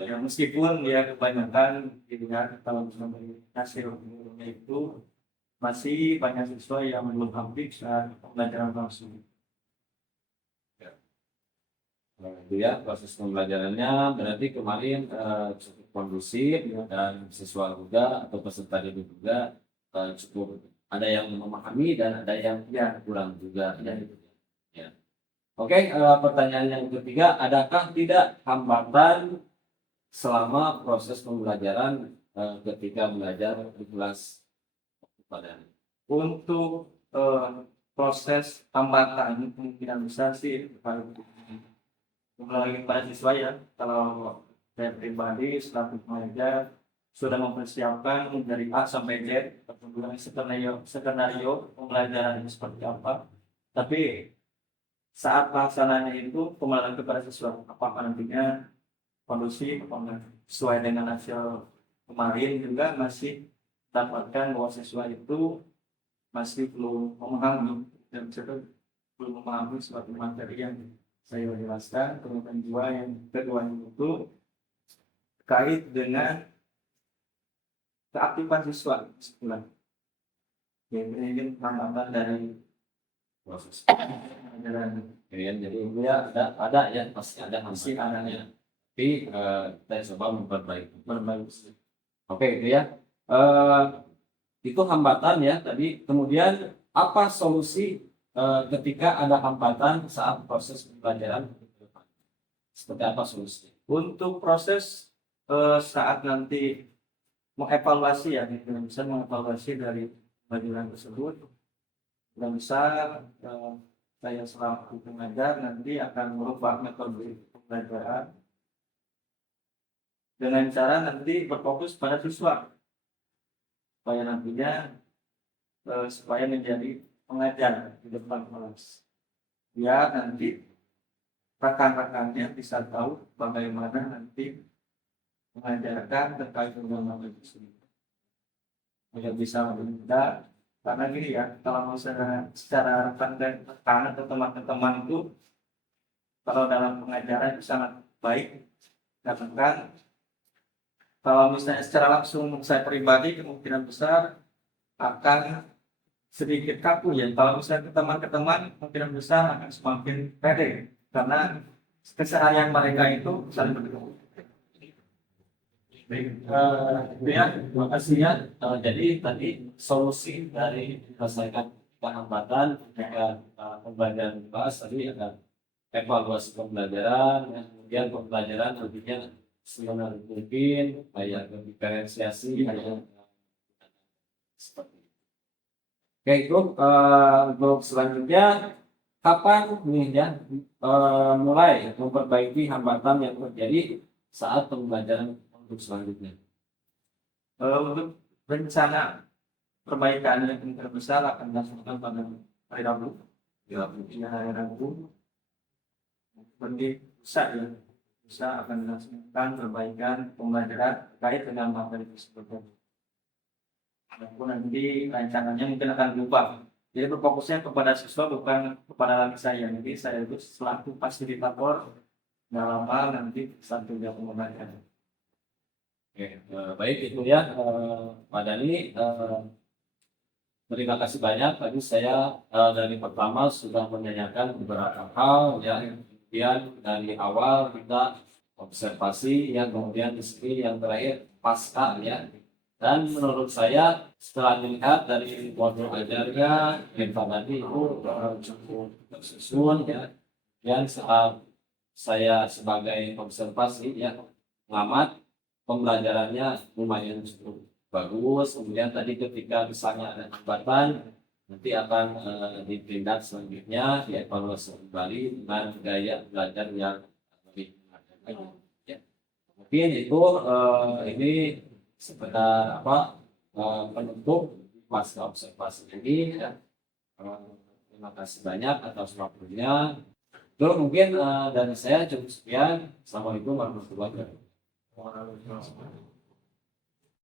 ya, meskipun ya kebanyakan dilihat kalau misalnya hasil itu masih banyak siswa yang belum hampir saat pembelajaran langsung. Itu ya proses pembelajarannya berarti kemarin cukup kondusif dan siswa juga atau peserta didik juga cukup ada yang memahami dan ada yang ya kurang juga ya. Oke, pertanyaan yang ketiga, adakah tidak hambatan selama proses pembelajaran ketika belajar di kelas Pak Dani? Untuk proses hambatan kemungkinan besar sih melalui para siswa ya. Kalau saya pribadi selaku pengajar sudah mempersiapkan dari A sampai Z skenario pembelajaran seperti apa. Tapi saat pelaksananya itu kembali kepada siswa, apakah nantinya kondusif, apakah sesuai dengan hasil kemarin juga masih dapatkan bahwa siswa itu masih belum memahami dan belum memahami suatu materi yang saya jelaskan. Kemudian juga yang kedua itu terkait dengan keaktifan siswa sekolah. Ini hambatan dari Proses pembelajaran. jadi ini ya ada ya pasti ada hambatannya. Tapi kita coba memperbaiki. Oke itu ya. Itu hambatan ya tadi. Kemudian apa solusi ketika ada hambatan saat proses pembelajaran? Seperti apa solusinya? Untuk proses saat nanti mengevaluasi ya, bisa mengevaluasi dari pembelajaran tersebut, dan bisa saya selaku pengajar nanti akan merubah metode pembelajaran dengan cara nanti berfokus pada siswa supaya nantinya supaya menjadi pengajar di depan kelas, biar nanti rekan-rekannya bisa tahu bagaimana nanti mengajarkan terkait dengan itu sendiri. Biar bisa lebih mudah, karena gini ya, kalau misalnya secara rekan atau teman-teman itu kalau dalam pengajaran itu sangat baik, karena kan kalau misalnya secara langsung saya pribadi kemungkinan besar akan sedikit kaku ya. Kalau misalnya ke teman kemungkinan besar akan semakin pede karena keseharian mereka itu saling mendukung. Ya, terima kasih ya. Jadi tadi solusi dari menyelesaikan hambatan ketika pembelajaran dibahas tadi ada evaluasi pembelajaran, ya, kemudian pembelajaran nantinya sebenarnya mungkin kayak diferensiasi seperti itu. Oke itu untuk selanjutnya kapan nih ya mulai memperbaiki hambatan yang terjadi saat pembelajaran untuk selanjutnya? Untuk rencana perbaikan yang terbesar akan dilaksanakan pada hari Rabu. Ya, hari Rabu. Berarti bisa akan dilaksanakan perbaikan pembelajaran terkait dengan materi tersebut. Walaupun nanti rencananya mungkin akan berubah. Jadi berfokusnya kepada siswa bukan kepada lagi saya. Jadi saya itu selaku fasilitator dalam hal nanti satu jam pembelajaran. Oke, baik itu ya, Pak Dani. Terima kasih banyak. Tadi saya dari pertama sudah menanyakan beberapa hal yang kemudian dari awal kita observasi, yang kemudian di sini yang terakhir pasca ya. Dan menurut saya setelah melihat dari modul ajarnya Pak Dani itu cukup tersusun ya. Dan saat saya sebagai observasi ya pengamat, pembelajarannya lumayan cukup bagus. Kemudian tadi ketika misalnya ada hambatan, nanti akan ditindak selanjutnya, dievaluasi kembali dengan gaya belajar yang lebih memadai. Ya. Mungkin itu ini sekedar penutup masa observasi ini. Ya. Terima kasih banyak atas waktunya. Terus mungkin dari saya cukup sekian. Assalamualaikum warahmatullahi wabarakatuh.